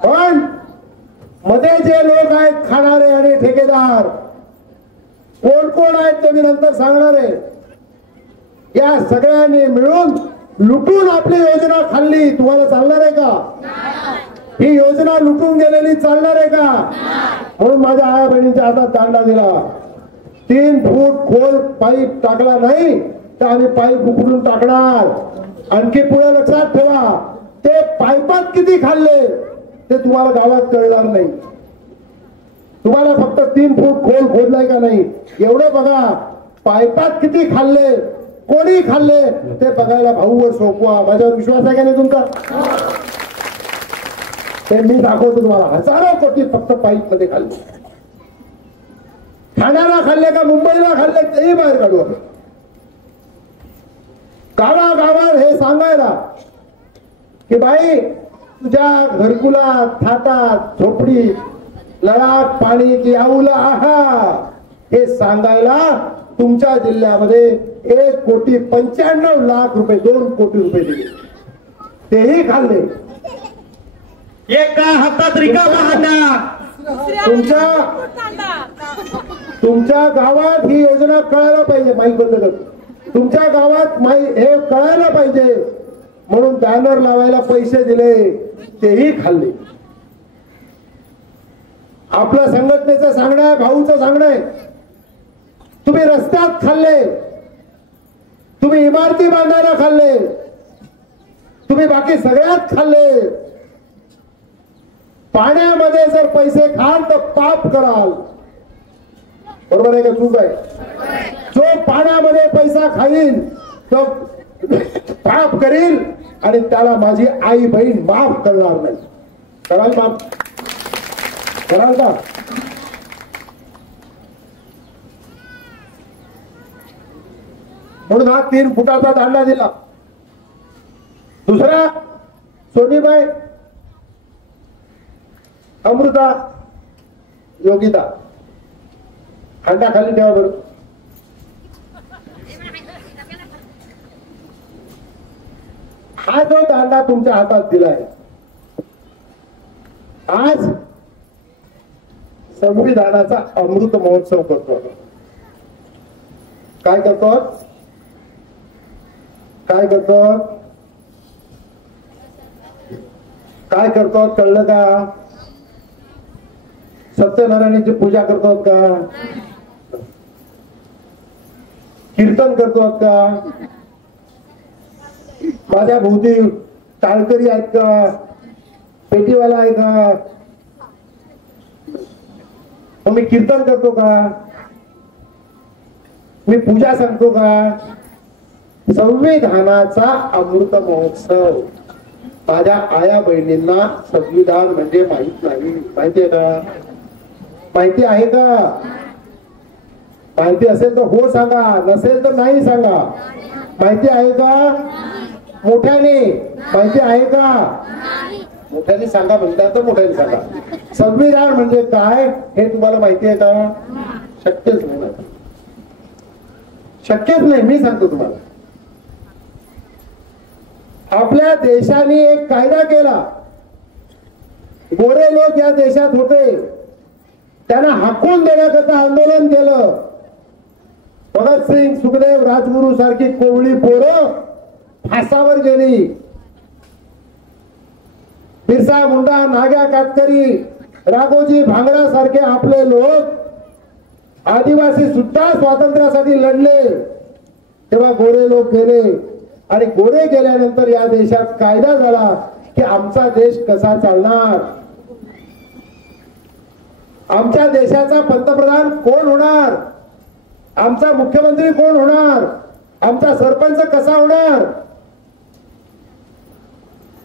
पण मध्ये जे लोक आहेत खाणारे आणि ठेकेदार, कोण कोण आहेत ते मी नंतर सांगणार आहे. या सगळ्यांनी मिळून लुटून आपली योजना खाल्ली. तुम्हाला चालणार आहे का? ही योजना लुटून गेलेली चालणार आहे का? म्हणून माझ्या आया बहिणींच्या हातात दांडा दिला. 3 फूट खोल पाईप टाकला नाही तर आम्ही पाईप उकळून टाकणार. आणखी पुढे लक्षात ठेवा, ते पाईपात किती खाल्ले ते तुम्हाला गावात कळणार नाही. तुम्हाला फक्त 3 फूट खोल खोदलाय का नाही एवढं बघा. पाईपात किती खाल्ले, कोणी खाल्ले ते बघायला भाऊवर सोपवा. माझ्यावर विश्वास आहे का नाही तुमचा? ते मी दाखवतो तुम्हाला. हजारो कोटी फक्त पाईप मध्ये खाल्ले. ठाण्याला खाल्ले का मुंबईला खाल्ले तेही बाहेर काढू आपण. गावागावात हे सांगायला की बाई तुझ्या घरकुलात, थाटात, झोपडी, नळात पाणी की आऊला आहा हे सांगायला तुमच्या जिल्ह्यामध्ये 1,95,00,000 रुपये, 2 कोटी रुपये दिले. तेही खाल्ले. एका हातात रिकामा हांडा. तुमच्या गावात ही योजना कळायला पाहिजे. माईक बंद कर. तुमच्या गावात हे कळायला पाहिजे म्हणून बॅनर लावायला पैसे दिले, तेही खाल्ले. आपल्या संघटनेचं सांगणं आहे, भाऊचं सांगणं आहे, तुम्ही रस्त्यात खाल्ले, तुम्ही इमारती बांधायला खाल्ले, तुम्ही बाकी सगळ्यात खाल्ले. पाण्यामध्ये जर पैसे खाल तर पाप कराल. बरोबर आहे का? चूक आहे? जो पाण्यामध्ये पैसा खाईल तो पाप करील आणि त्याला माझी आई बहीण माफ करणार नाही. कराल माफ? कराल का? म्हणून हा 3 फुटाचा दांडा दिला. दुसरा, सोनीबाई, अमृता, योगिता, हांडा खाली ठेवा बरं. हा जो दांडा तुमच्या हातात दिलाय, आज संविधानाचा अमृत महोत्सव करतो. काय करतो? काय करतो? काय करतो कळलं का? सत्यनारायणाची पूजा करतो का? कीर्तन करतो का? माझ्या भोवती टाळकरी आहेत का? पेटीवाला आहे का? मग मी कीर्तन करतो का? मी पूजा सांगतो का? संविधानाचा अमृत महोत्सव. माझ्या आया बहिणींना संविधान म्हणजे माहित नाही. माहिती आहे का? माहिती आहे का? माहिती असेल तर हो सांगा, नसेल तर नाही सांगा. माहिती आहे का? मोठ्याने माहिती आहे का? मोठ्याने सांगा. म्हणतात तर मोठ्याने सांगा. संविधान म्हणजे काय हे तुम्हाला माहिती आहे का? शक्यच नाही. शक्यच नाही. मी सांगतो तुम्हाला. आपल्या देशाने एक कायदा केला. गोरे लोक या देशात होते, त्यांना हाकून देण्याकरता आंदोलन केलं. भगतसिंग, सुखदेव, राजगुरू सारखी कोवळी पोरं फासावर गेली. बिरसा मुंडा, नाग्या कातकरी, राघोजी भांगरा सारखे आपले लोक, आदिवासी सुद्धा स्वातंत्र्यासाठी लढले. तेव्हा गोरे लोक गेले आणि गोरे गेल्यानंतर या देशात कायदा झाला की आमचा देश कसा चालणार, आमच्या देशाचा पंतप्रधान कोण होणार, आमचा मुख्यमंत्री कोण होणार, आमचा सरपंच कसा होणार,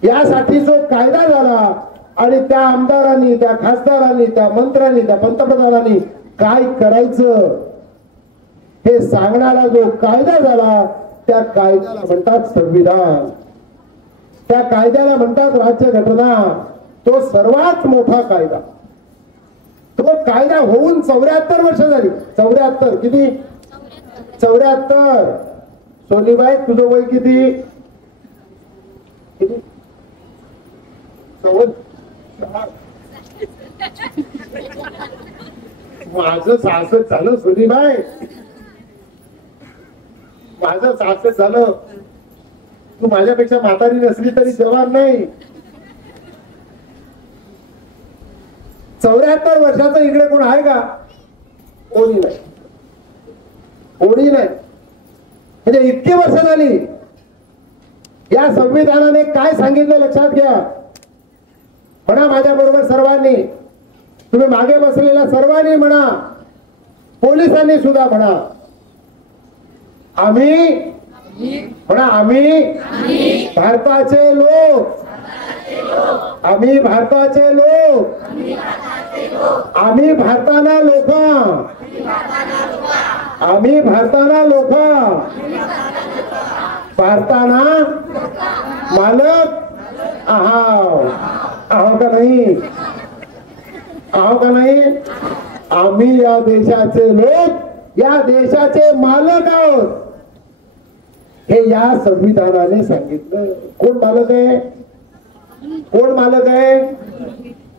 यासाठी जो कायदा झाला. आणि त्या आमदारांनी, त्या खासदारांनी, त्या मंत्र्यांनी, त्या पंतप्रधानांनी काय करायचं हे सांगणारा जो कायदा झाला, त्या कायद्याला म्हणतात संविधान. त्या कायद्याला म्हणतात राज्यघटना. तो सर्वात मोठा कायदा. तो कायदा होऊन 74 वर्ष झाली. 74 किती? 74. सोनीबाई तुझं वय किती? किती? माझं सासत झालं सुनीबाई, माझं सासत झालं. तू माझ्यापेक्षा म्हातारी नसली तरी जवान नाही. 74 वर्षाचं इकडे कोण आहे का? कोणी नाही, कोणी नाही. म्हणजे इतकी वर्ष झाली. या संविधानाने काय सांगितलं लक्षात घ्या. म्हणा माझ्या बरोबर सर्वांनी, तुम्ही मागे बसलेल्या सर्वांनी म्हणा, पोलिसांनी सुद्धा म्हणा, आम्ही म्हणा, आम्ही भारताचे लोक, आम्ही भारताचे लोक, आम्ही भारताना लोक, आम्ही भारताना लोक, भारताना मालक आहाव, आहो का नाही? आहो का नाही? आम्ही या देशाचे लोक, या देशाचे मालक आहोत, हे या संविधानाने सांगितलं. कोण मालक आहे? कोण मालक आहे?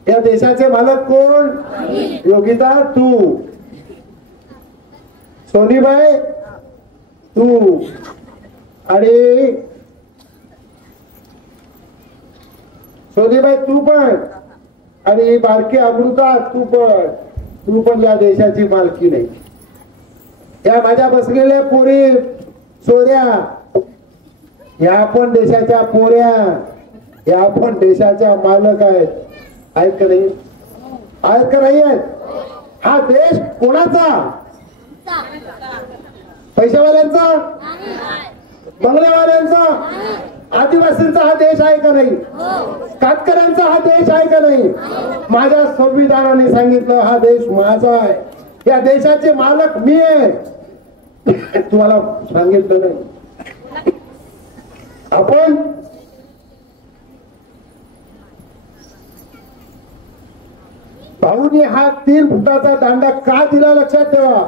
या देशाचे मालक कोण? योगिता तू, सोनीबाई तू, आणि सोनीबाई तू पण, आणि बारकी अमृता तू पण या देशाची मालकी नाही. या माझ्या बसलेल्या पोरी सोऱ्या, या पण देशाच्या पोऱ्या, या पण देशाच्या मालक आहेत. आहेत का नाही? आहेत का नाही आहेत? हा देश कोणाचा? पैशावाल्यांचा, बंगल्यावाल्यांचा, आदिवासींचा हा देश आहे का नाही? कातकऱ्यांचा हा देश आहे का नाही? माझ्या संविधानाने सांगितलं हा देश माझा आहे, या देशाचे मालक मी आहे. तुम्हाला सांगितलं नाही. आपण भाऊनी हा 3 फुटाचा दांडा का दिला लक्षात ठेवा.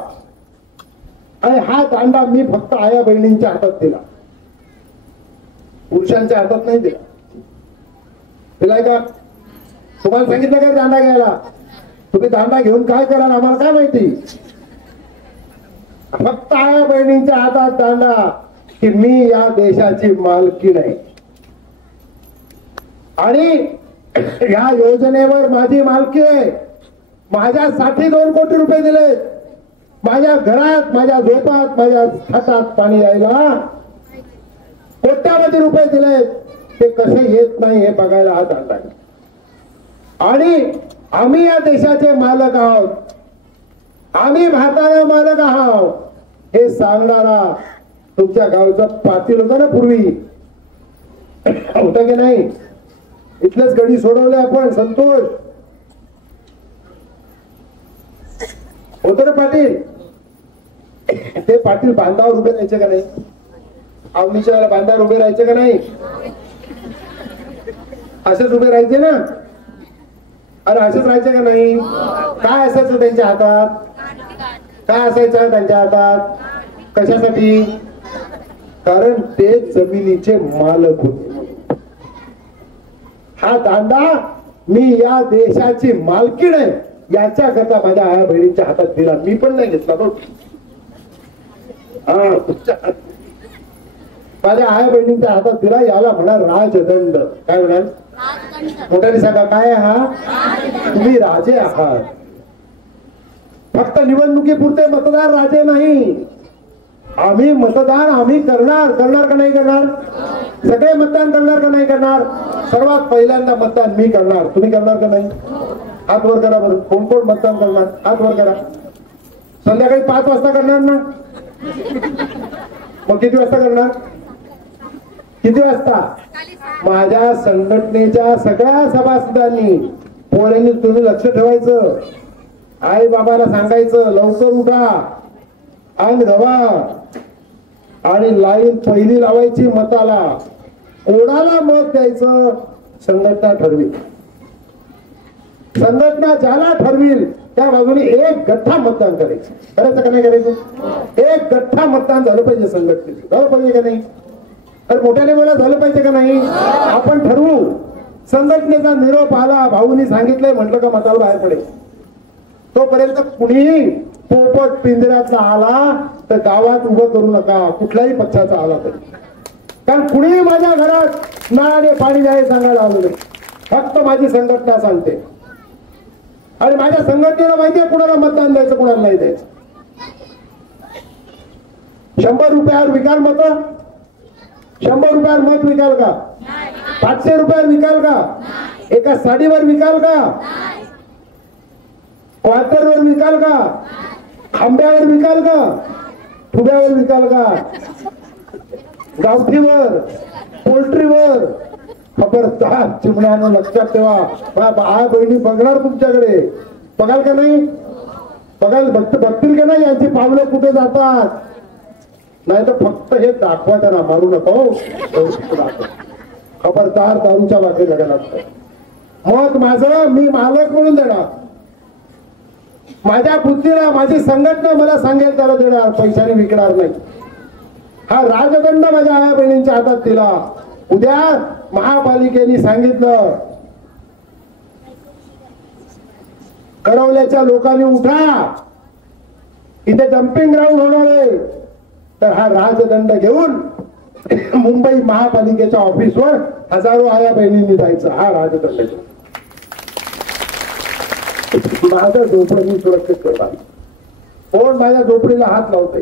आणि हा दांडा मी फक्त आया बहिणींच्या हातात दिला, पुरुषांच्या हातात नाही दिला. दिलाय का? तुम्हाला सांगितलं का दांडा घ्यायला? तुम्ही दांडा घेऊन काय कराल आम्हाला काय माहिती. फक्त आया बहिणींच्या हातात दांडा, की मी या देशाची मालकी नाही. आणि या योजनेवर माझी मालकी आहे. माझ्यासाठी 2 कोटी रुपये दिले. माझ्या घरात, माझ्या झोपात, माझ्या हातात पाणी यायला कोट्यावधी रुपये दिले. ते कसे येत नाही हे बघायला हा दांडा. आणि आम्ही या देशाचे मालक आहोत, आम्ही भारताला मालक आहोत हे सांगणारा तुमच्या गावचा पाटील होता ना पूर्वी, होता की नाही? इथलेच गडी सोडवले आपण. संतोष होतं ना पाटील. ते पाटील बांधावर उभे राहायचे का नाही? आवनीच्या वेळेला बांधावर उभे राहायचे का नाही? असेच उभे राहायचे ना? अरे असेच राहायचे का नाही? काय असायचं त्यांच्या हातात? काय असायचं त्यांच्या हातात? कशासाठी? कारण ते जमिनीचे मालक होते. हा दांडा मी या देशाची मालकीण आहे याच्या करता माझ्या आया बहिणीच्या हातात दिला. मी पण नाही घेतला तो. माझ्या आया बहिणींच्या हातात दिला. याला म्हणा राजदंड. काय म्हणाल? मोठ्याने सांगा काय? हा तुम्ही राजे आहात. फक्त निवडणुकीपुरते मतदार राजे नाही. आम्ही मतदान आम्ही करणार. करणार का नाही करणार? सगळे मतदान करणार का नाही करणार? सर्वात पहिल्यांदा मतदान मी करणार. तुम्ही करणार का नाही? हात वर करा बरं. कोण कोण मतदान करणार? हात वर करा. संध्याकाळी 5 वाजता करणार ना? मग किती वाजता करणार? किती वाजता? माझ्या संघटनेच्या सगळ्या सभासदांनी पोरांनी तुम्ही लक्ष ठेवायचं. आई बाबाला सांगायचं लवकर उठा, अंग धवा, आणि लाईन पहिली लावायची मताला. कोणाला मत द्यायचं संघटना ठरवी. संघटना ज्याला ठरवील त्या बाजूने एक गठ्ठा मतदान करायचं. करायचं का नाही करायचं? एक गठ्ठा मतदान झालं पाहिजे. संघटनेचं झालं पाहिजे का नाही? अरे मोठ्याने मला झालं पाहिजे का नाही? आपण ठरवू. संघटनेचा निरोप आला, भाऊनी सांगितलंय, म्हटलं का मताला बाहेर पडेल. तोपर्यंत कुणी पोपट पिंजऱ्यातला आला तर गावात उभं करू नका, कुठल्याही पक्षाचा आला तरी. कारण कुणीही माझ्या घरात नळाने पाणी द्यायला सांगायला आलो नाही. फक्त माझी संघटना सांगते आणि माझ्या संघटनेला माहितीये कुणाला मतदान द्यायचं, कुणाला नाही द्यायचं. 100 रुपयावर विकाल मत, 100 रुपयावर मत विकाल का? 500 रुपयावर विकाल का? एका साडीवर विकाल का? क्वार्टरवर विकाल का? खांब्यावर विकाल का? फुग्यावर विकाल का? गावठीवर, पोल्ट्रीवर? खबरदार, चिमण्यानं लक्षात ठेवा. आ बहिणी बघणार तुमच्याकडे, बघाल का नाही? बघतील का नाही यांची पावलं कुठे जातात? नाही तर फक्त हे दाखवा, त्यांना मारू नको. खबरदार, दारूच्या मागे लागणार. मत माझं मी मालक म्हणून देणार. माझ्या बुद्धीला माझी संघटना मला सांगेल त्याला देणार, पैशाने विकणार नाही. हा राजदंड माझ्या आया बहिणींच्या हातात दिला. उद्या महापालिकेने सांगितलं करवल्याच्या लोकांनी उठा, इथे डम्पिंग ग्राउंड होणार आहे, तर हा राजदंड घेऊन मुंबई महापालिकेच्या ऑफिसवर हजारो आया बहिणींनी जायचं. हा राजदंड घेऊन माझं झोपडं मी सुरक्षित ठेवणार. कोण माझ्या झोपडीला हात लावतंय?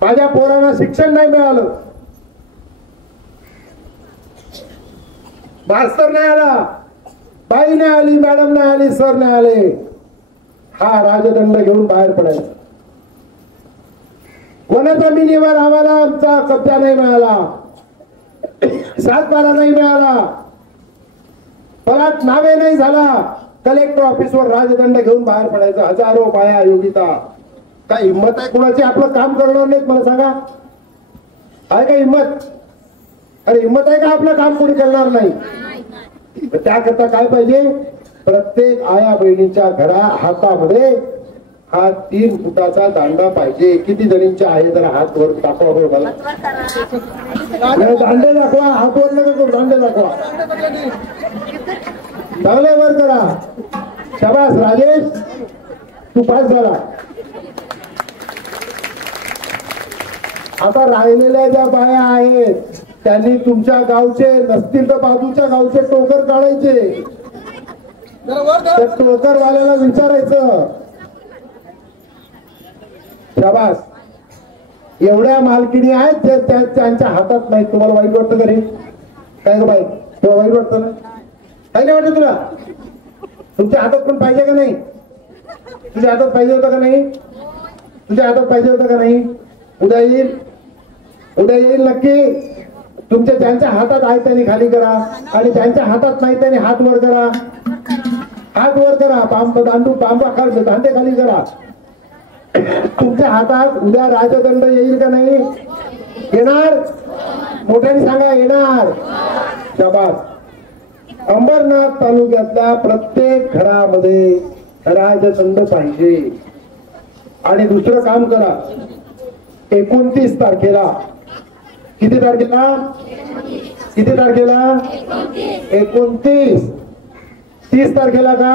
माझ्या पोरांना शिक्षण नाही मिळालं, मास्तर नाही आला, बाई नाही आली, मॅडम नाही आली, सर नाही आले, हा राजदंड घेऊन बाहेर पडायचा. वनजमिनीवर आम्हाला आमचा कब्जा नाही मिळाला, 7/12 नाही मिळाला, पलाट नावे नाही झाला, कलेक्टर ऑफिसवर राजदंड घेऊन बाहेर पडायचं. हजारो बाया योगिता. काय हिंमत आहे कुणाची? आपलं काम करणार नाहीत? मला सांगा, आहे का हिंमत? अरे हिंमत आहे का आपलं काम कोणी करणार नाही? त्याकरता काय पाहिजे? प्रत्येक आया बहिणीच्या हातामध्ये हा 3 फुटाचा दांडा पाहिजे. किती जणींचे आहे जरा हात वर दाखवा बरं मला. दांडे दाखवा, हात वर नका, दांडे दाखवा. चांगले वर करा. शाबास राजेश, तू पास झाला. आता राहिलेल्या ज्या बाया आहेत त्यांनी तुमच्या गावचे नसतील तर बाजूच्या गावचे टोकर काढायचे. त्या टोकरवाल्याला विचारायचं, शाबास, एवढ्या मालकिणी आहेत त्यांच्या हातात नाही. तुम्हाला वाईट वाटतं का रे? काय ग बाई, तुला वाईट वाटतं ना? काय नाही वाटत तुला? तुमच्या हातात पण पाहिजे का नाही? तुझ्या हातात पाहिजे होतं का नाही? तुझ्या हातात पाहिजे होतं का नाही? उद्या येईल, उद्या येईल नक्की. तुमच्या ज्यांच्या हातात आहे त्यांनी खाली करा आणि ज्यांच्या हातात नाही त्यांनी हात वर करा. हात वर करा, दांडे खाली करा. तुमच्या हातात उद्या राजदंड येईल का नाही? येणार? मोठ्याने सांगा, येणार. शाबास. अंबरनाथ तालुक्यातल्या प्रत्येक घरामध्ये राजदंड पाहिजे. आणि दुसरं काम करा, 29 तारखेला, किती तारखेला? किती तारखेला? 29. 30 तारखेला का?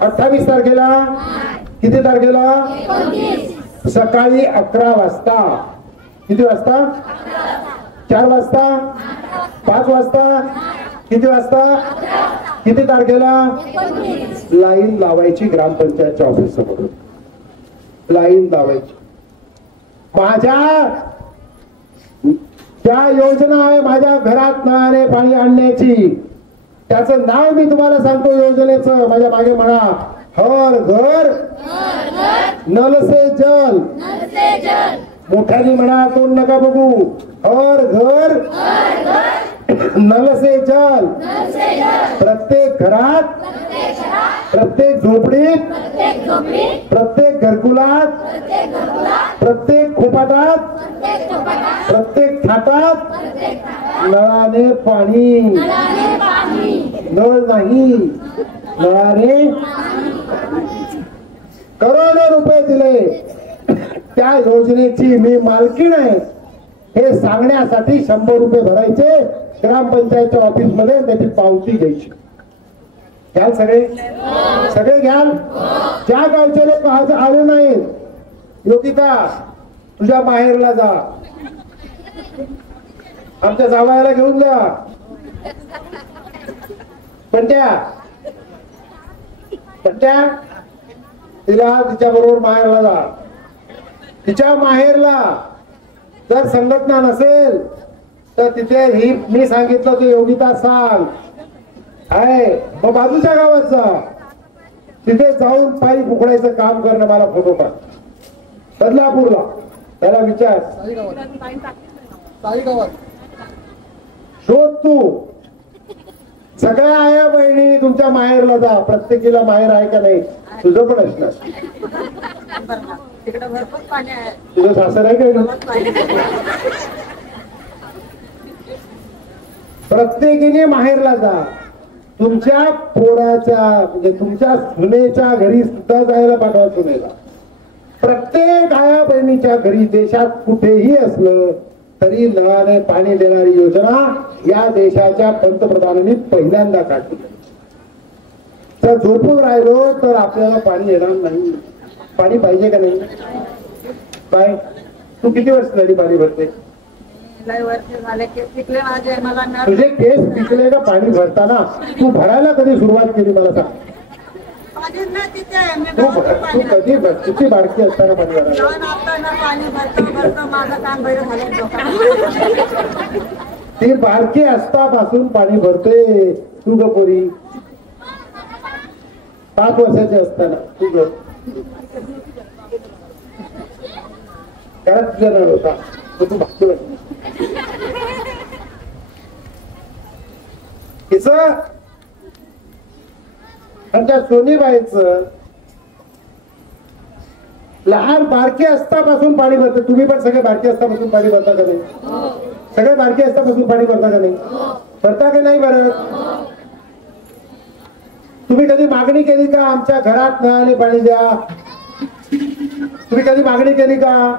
28 तारखेला? किती तारखेला? सकाळी 11 वाजता. किती वाजता? 4 वाजता? 5 वाजता? किती वाजता? किती तारखेला? लाईन लावायची ग्रामपंचायतच्या ऑफिस समोर. लाईन लावायची. माझ्या ज्या योजना आहे माझ्या घरात नळाने पाणी आणण्याची, त्याचं नाव मी तुम्हाला सांगतो योजनेचं. माझ्या मागे म्हणा, हर घर नल से जल. मोठ्याने म्हणा, तोंड नका बघू. हर घर नल से जल. प्रत्येक घरात, प्रत्येक झोपडीत, प्रत्येक घरकुलात, प्रत्येक खोपाटात, प्रत्येक थाटात नळाने पाणी. नळ नाही, नळाने. करोडो रुपये दिले. त्या योजनेची मी मालकीण आहे हे सांगण्यासाठी 100 रुपये भरायचे ग्रामपंचायतच्या ऑफिस मध्ये त्याची पावती घ्यायची. घ्याल सगळे? सगळे घ्याल. ज्या गावचे लोक आज आले नाहीत, योगिता तुझ्या माहेरला जा, आमच्या जावयाला घेऊन जा. पंट्या तिला तिच्या बरोबर माहेरला जा. तिच्या माहेरला जर संघटना नसेल तर तिथे ही मी सांगितलं तू योगिता सांग आहे. मग बाजूच्या गावात जा, तिथे जाऊन पाणी उकडायचं काम करणं. मला फोटो पाठ. बदलापूरला त्याला विचार, शोध तू. सगळ्या आया बहिणी तुमच्या माहेरला जा. प्रत्येकीला माहेर आहे का नाही? तुझं पण असणार. तुझं सासर आहे का? प्रत्येकीने माहेरला जा. तुमच्या पोराच्या म्हणजे तुमच्या सुनेच्या घरी सुद्धा जायला पाठवा. सुनेला प्रत्येक आया बहिणीच्या घरी देशात कुठेही असलं तरी नळाने पाणी देणारी योजना या देशाच्या पंतप्रधानांनी पहिल्यांदा काढली. तर झोपून राहिलो तर आपल्याला पाणी येणार नाही. पाणी पाहिजे का नाही? काय तू किती वर्ष झाली पाणी भरते? तुझे केस पिकले का पाणी भरताना? तू भरायला कधी सुरुवात केली मला सांग. तू कधी किती बारकी असताना पाणी भरायला? ती बारकी असतापासून पाणी भरते. तू ग पोरी 5 वर्षाची असताना तू ग घरात तुझ्या नळ होता तू भागतो. आमच्या सोनीबाईचं लहान बारके असतापासून पाणी भरतं. तुम्ही पण सगळे बारके असतापासून पाणी भरता का नाही? सगळे बारके असतापासून पाणी भरता का नाही? भरता की नाही भरत? तुम्ही कधी मागणी केली का आमच्या घरात नळाने पाणी द्या? तुम्ही कधी मागणी केली का?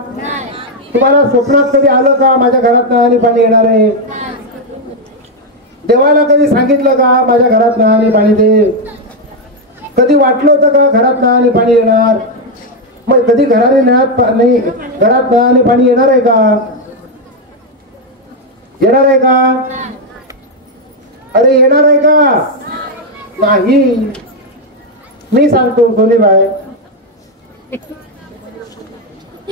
तुम्हाला स्वप्नात कधी आलं का माझ्या घरात नळाने पाणी येणार आहे? देवाला कधी सांगितलं का माझ्या घरात नळाने पाणी दे? कधी वाटलं होतं का घरात नळाने पाणी येणार? मग कधी घराने नाही घरात नळाने पाणी येणार आहे का? येणार आहे का? अरे येणार आहे का? नाही. मी सांगतो सोनीबाई,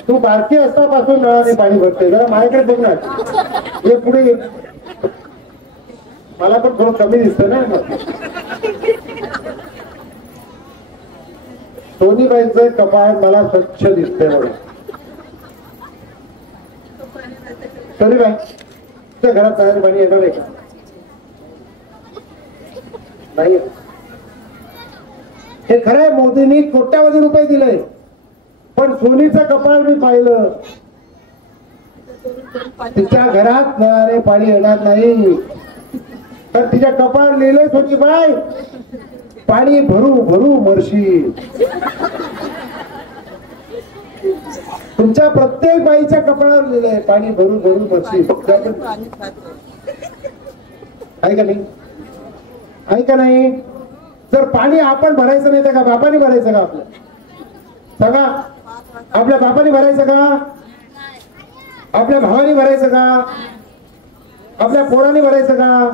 तू बारकी असतापासून नळाने पाणी भरते. जरा माझ्याकडे बघ ना. हे पुढे मला पण थोडं कमी दिसतं ना. सोनीबाईंचं कपाळ मला स्वच्छ दिसतंय म्हणून. सोनीबाई तुझ्या घरात नळाने पाणी येणार आहे का? नाही. हे खरंय, मोदींनी कोट्यावधी रुपये दिले, पण सोनीचं कपाळ मी पाहिलं. तिच्या घरात नळाने पाणी येणार नाही. तर तिच्या कपाळ लिहिलंय सोनीबाई पाणी भरू भरू मरशी. तुमच्या प्रत्येक बाईच्या कपाळावर लिहिलंय पाणी भरू भरू मरशी. आहे का नाही? आहे का नाही? जर पाणी आपण भरायचं नाही तर का बापाने भरायचं का? आपलं सांगा. आपल्या बापाने भरायचं का? आपल्या भावाने भरायचं का? आपल्या पोराने भरायचं का?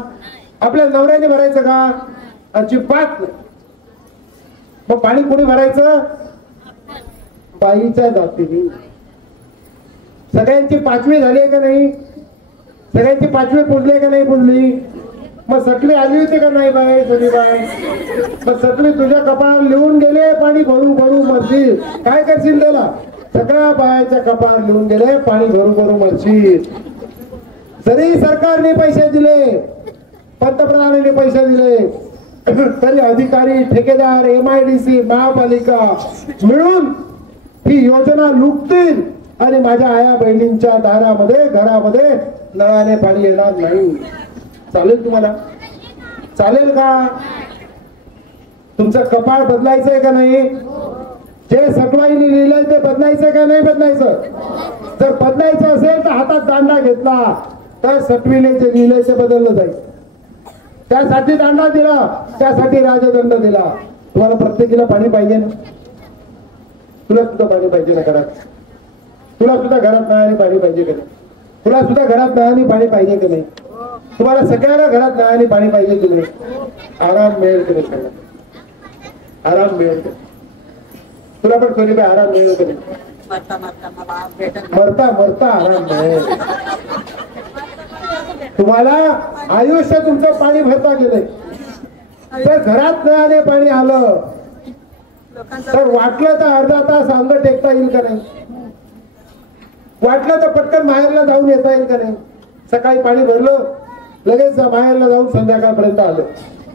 आपल्या नवऱ्याने भरायचं का? अजिबात नाही. मग पाणी कोणी भरायचं? बाईच्या जातीने. सगळ्यांची 5वी झाली आहे का नाही? सगळ्यांची 5वी पुजली का नाही पुजली? मग सटवी आली होती का नाही बाई? सोनीबाई मग सटवी तुझ्या कपाळावर लिहून गेले पाणी भरू भरू मरशील. काय करशील त्याला? सगळ्या बायाच्या कपाळावर लिहून गेले पाणी भरू भरू मरशील. जरी सरकारने पैसे दिले, पंतप्रधानांनी पैसे दिले, तरी अधिकारी, ठेकेदार, MIDC, महापालिका मिळून ही योजना लुटतील आणि माझ्या आया बहिणींच्या दारामध्ये घरामध्ये नळाने पाणी येणार नाही. चालेल तुम्हाला? चालेल का? तुमचं कपाळ बदलायचंय का नाही? जे सटवाईने लिहिलंय ते बदलायचंय का नाही बदलायचं? जर बदलायचं असेल तर हातात दांडा घेतला तर सटविले जे लिहिले ते बदललं जाईल. त्यासाठी दंड दिला, त्यासाठी राजदंड दिला. तुम्हाला प्रत्येकीला पाणी पाहिजे ना? तुला सुद्धा पाणी पाहिजे ना घरात? तुला सुद्धा घरात नळाने पाणी पाहिजे का नाही? तुला सुद्धा घरात नळाने पाणी पाहिजे का नाही? तुम्हाला सगळ्यांना घरात नळाने पाणी पाहिजे की नाही? आराम मिळेल की नाही? सगळ्यांना आराम मिळेल का? तुला पण कोणी आराम मिळेल का नाही? मरता मरता आराम मिळेल. तुम्हाला आयुष्य तुमचं पाणी भरता गेलंय. तर घरात नळाने पाणी आलं तर वाटलं तर अर्धा तास अंग टेकता येईल का नाही? वाटलं तर पटकन माहेरला जाऊन येता येईल का नाही? सकाळी पाणी भरलं लगेच माहेरला जाऊन संध्याकाळपर्यंत आलं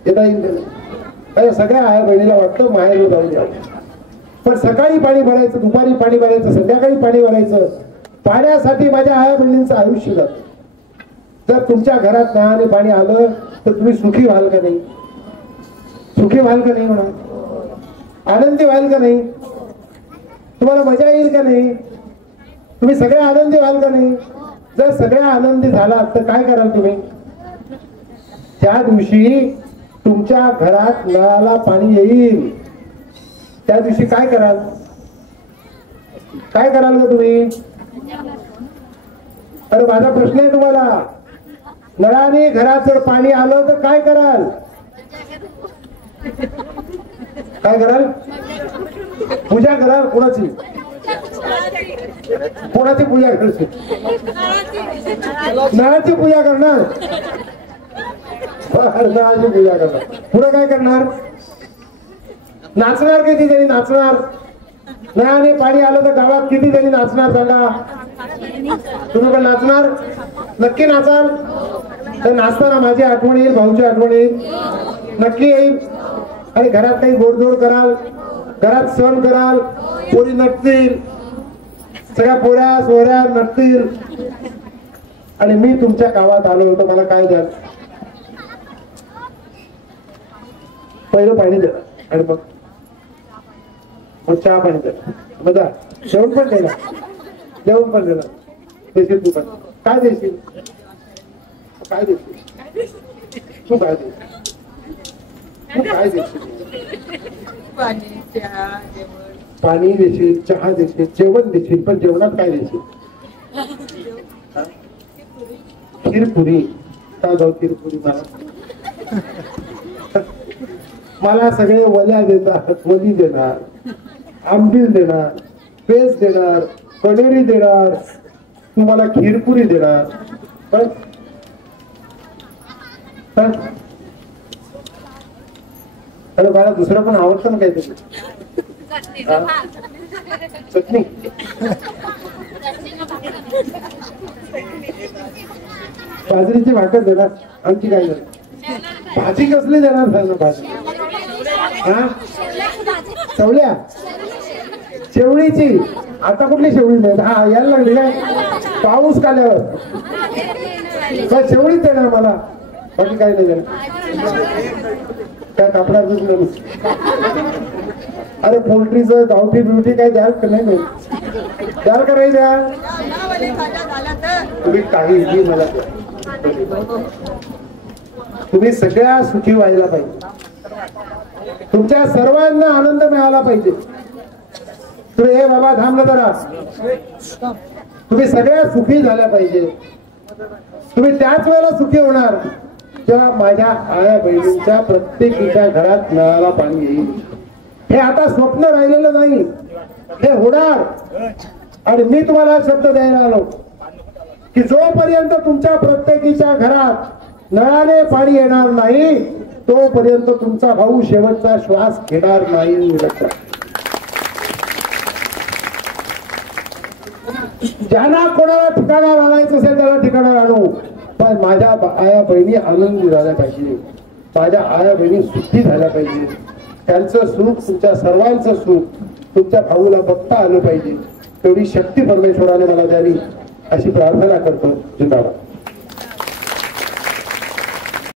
येता येईल का नाही? सगळ्या आया बहिणीला वाटतं माहेरला जाऊन यावं. पण सकाळी पाणी भरायचं, दुपारी पाणी भरायचं, संध्याकाळी पाणी भरायचं. पाण्यासाठी माझ्या आया बहिणींचं आयुष्य जातं. जर तुमच्या घरात नळाने पाणी आलं तर तुम्ही सुखी व्हाल का नाही? सुखी व्हाल का नाही म्हणा? आनंदी व्हाल का नाही? तुम्हाला मजा येईल का नाही? तुम्ही सगळे आनंदी व्हाल का नाही? जर सगळे आनंदी झालात तर काय कराल तुम्ही? त्या दिवशी तुमच्या घरात नळाला पाणी येईल त्या दिवशी काय कराल? काय कराल का तुम्ही? अरे माझा प्रश्न आहे तुम्हाला. नळाने घरात जर पाणी आलं तर काय कराल? काय कराल? पूजा कराल. कोणाची? कोणाची पूजा करायची? नळाची पूजा करणार. नळाची पूजा करणार. पुढे काय करणार? नाचणार. किती जणी नाचणार? नळाने पाणी आलं तर गावात किती जणी नाचणार सांगा? तुम्ही पण नाचणार? नक्की नाचाल? तर नाचताना माझी आठवण येईल, भाऊची आठवण येईल, नक्की येईल. आणि घरात काही गोडधोड कराल, घरात सण कराल, पोरी नटतील, सगळ्या पोऱ्या सोऱ्या नटतील. आणि मी तुमच्या गावात आलो होतो, मला काय द्याल? पहिलं पाणी द्या आणि मग चहा पाणी द्या. बघा जेवण पण देणार, जेवण पण देणार. देशील तू पण? काय देशील? काय देशील तू? काय देशील तू? काय देशील? पाणी देशील, चहा देशील, जेवण देशील. पण जेवणात काय देशील? खीरपुरी. का जाऊ खीरपुरी? मला सगळे वल्या देणार, वली देणार, आंबील देणार, पेज देणार, कणेरी देणार, तुम्हाला खीरपुरी देणार. पण अरे मला दुसरं पण आवडतं ना काहीतरी. चटणी. बाजरीची भाकर देणार. आणखी काय देणार? भाजी कसली देणार? भाजी हा चवल्या शेवळीची. आता कुठली शेवळी नाही? हा यायला लागली काय? पाऊस काल्यावर काय शेवळीच देणार मला? बाकी काय नाही देणार. काय कापडात नाही. अरे पोल्ट्रीचं गावठी बिवठी काय द्याल का नाही? द्याल का नाही द्याल? तुम्ही काही मला तुम्ही सगळ्या सुखी व्हायला पाहिजे. तुमच्या सर्वांना आनंद मिळाला पाहिजे. तुम्ही हे बाबा थांबलं जरा. तुम्ही सगळ्या सुखी झाल्या पाहिजे. तुम्ही त्याच वेळेला सुखी होणार जेव्हा माझ्या आया बहिणींच्या प्रत्येकीच्या घरात नळाला पाणी येईल. हे आता स्वप्न राहिलेलं नाही, हे होणार. आणि मी तुम्हाला शब्द द्यायला आलो की जोपर्यंत तुमच्या प्रत्येकीच्या घरात नळाने पाणी येणार नाही तोपर्यंत तुमचा भाऊ शेवटचा श्वास घेणार नाही. ज्यांना कोणाला ठिकाणावर आणायचं असेल त्याला ठिकाणावर आणू. पण माझ्या आया बहिणी आनंदी झाल्या पाहिजे, माझ्या आया बहिणी सुखी झाल्या पाहिजे. त्यांचं सुख, तुमच्या सर्वांचं सुख तुमच्या भाऊला बघता आलं पाहिजे. तेवढी शक्ती परमेश्वराने मला द्यावी अशी प्रार्थना करतो. जिंदाबाद.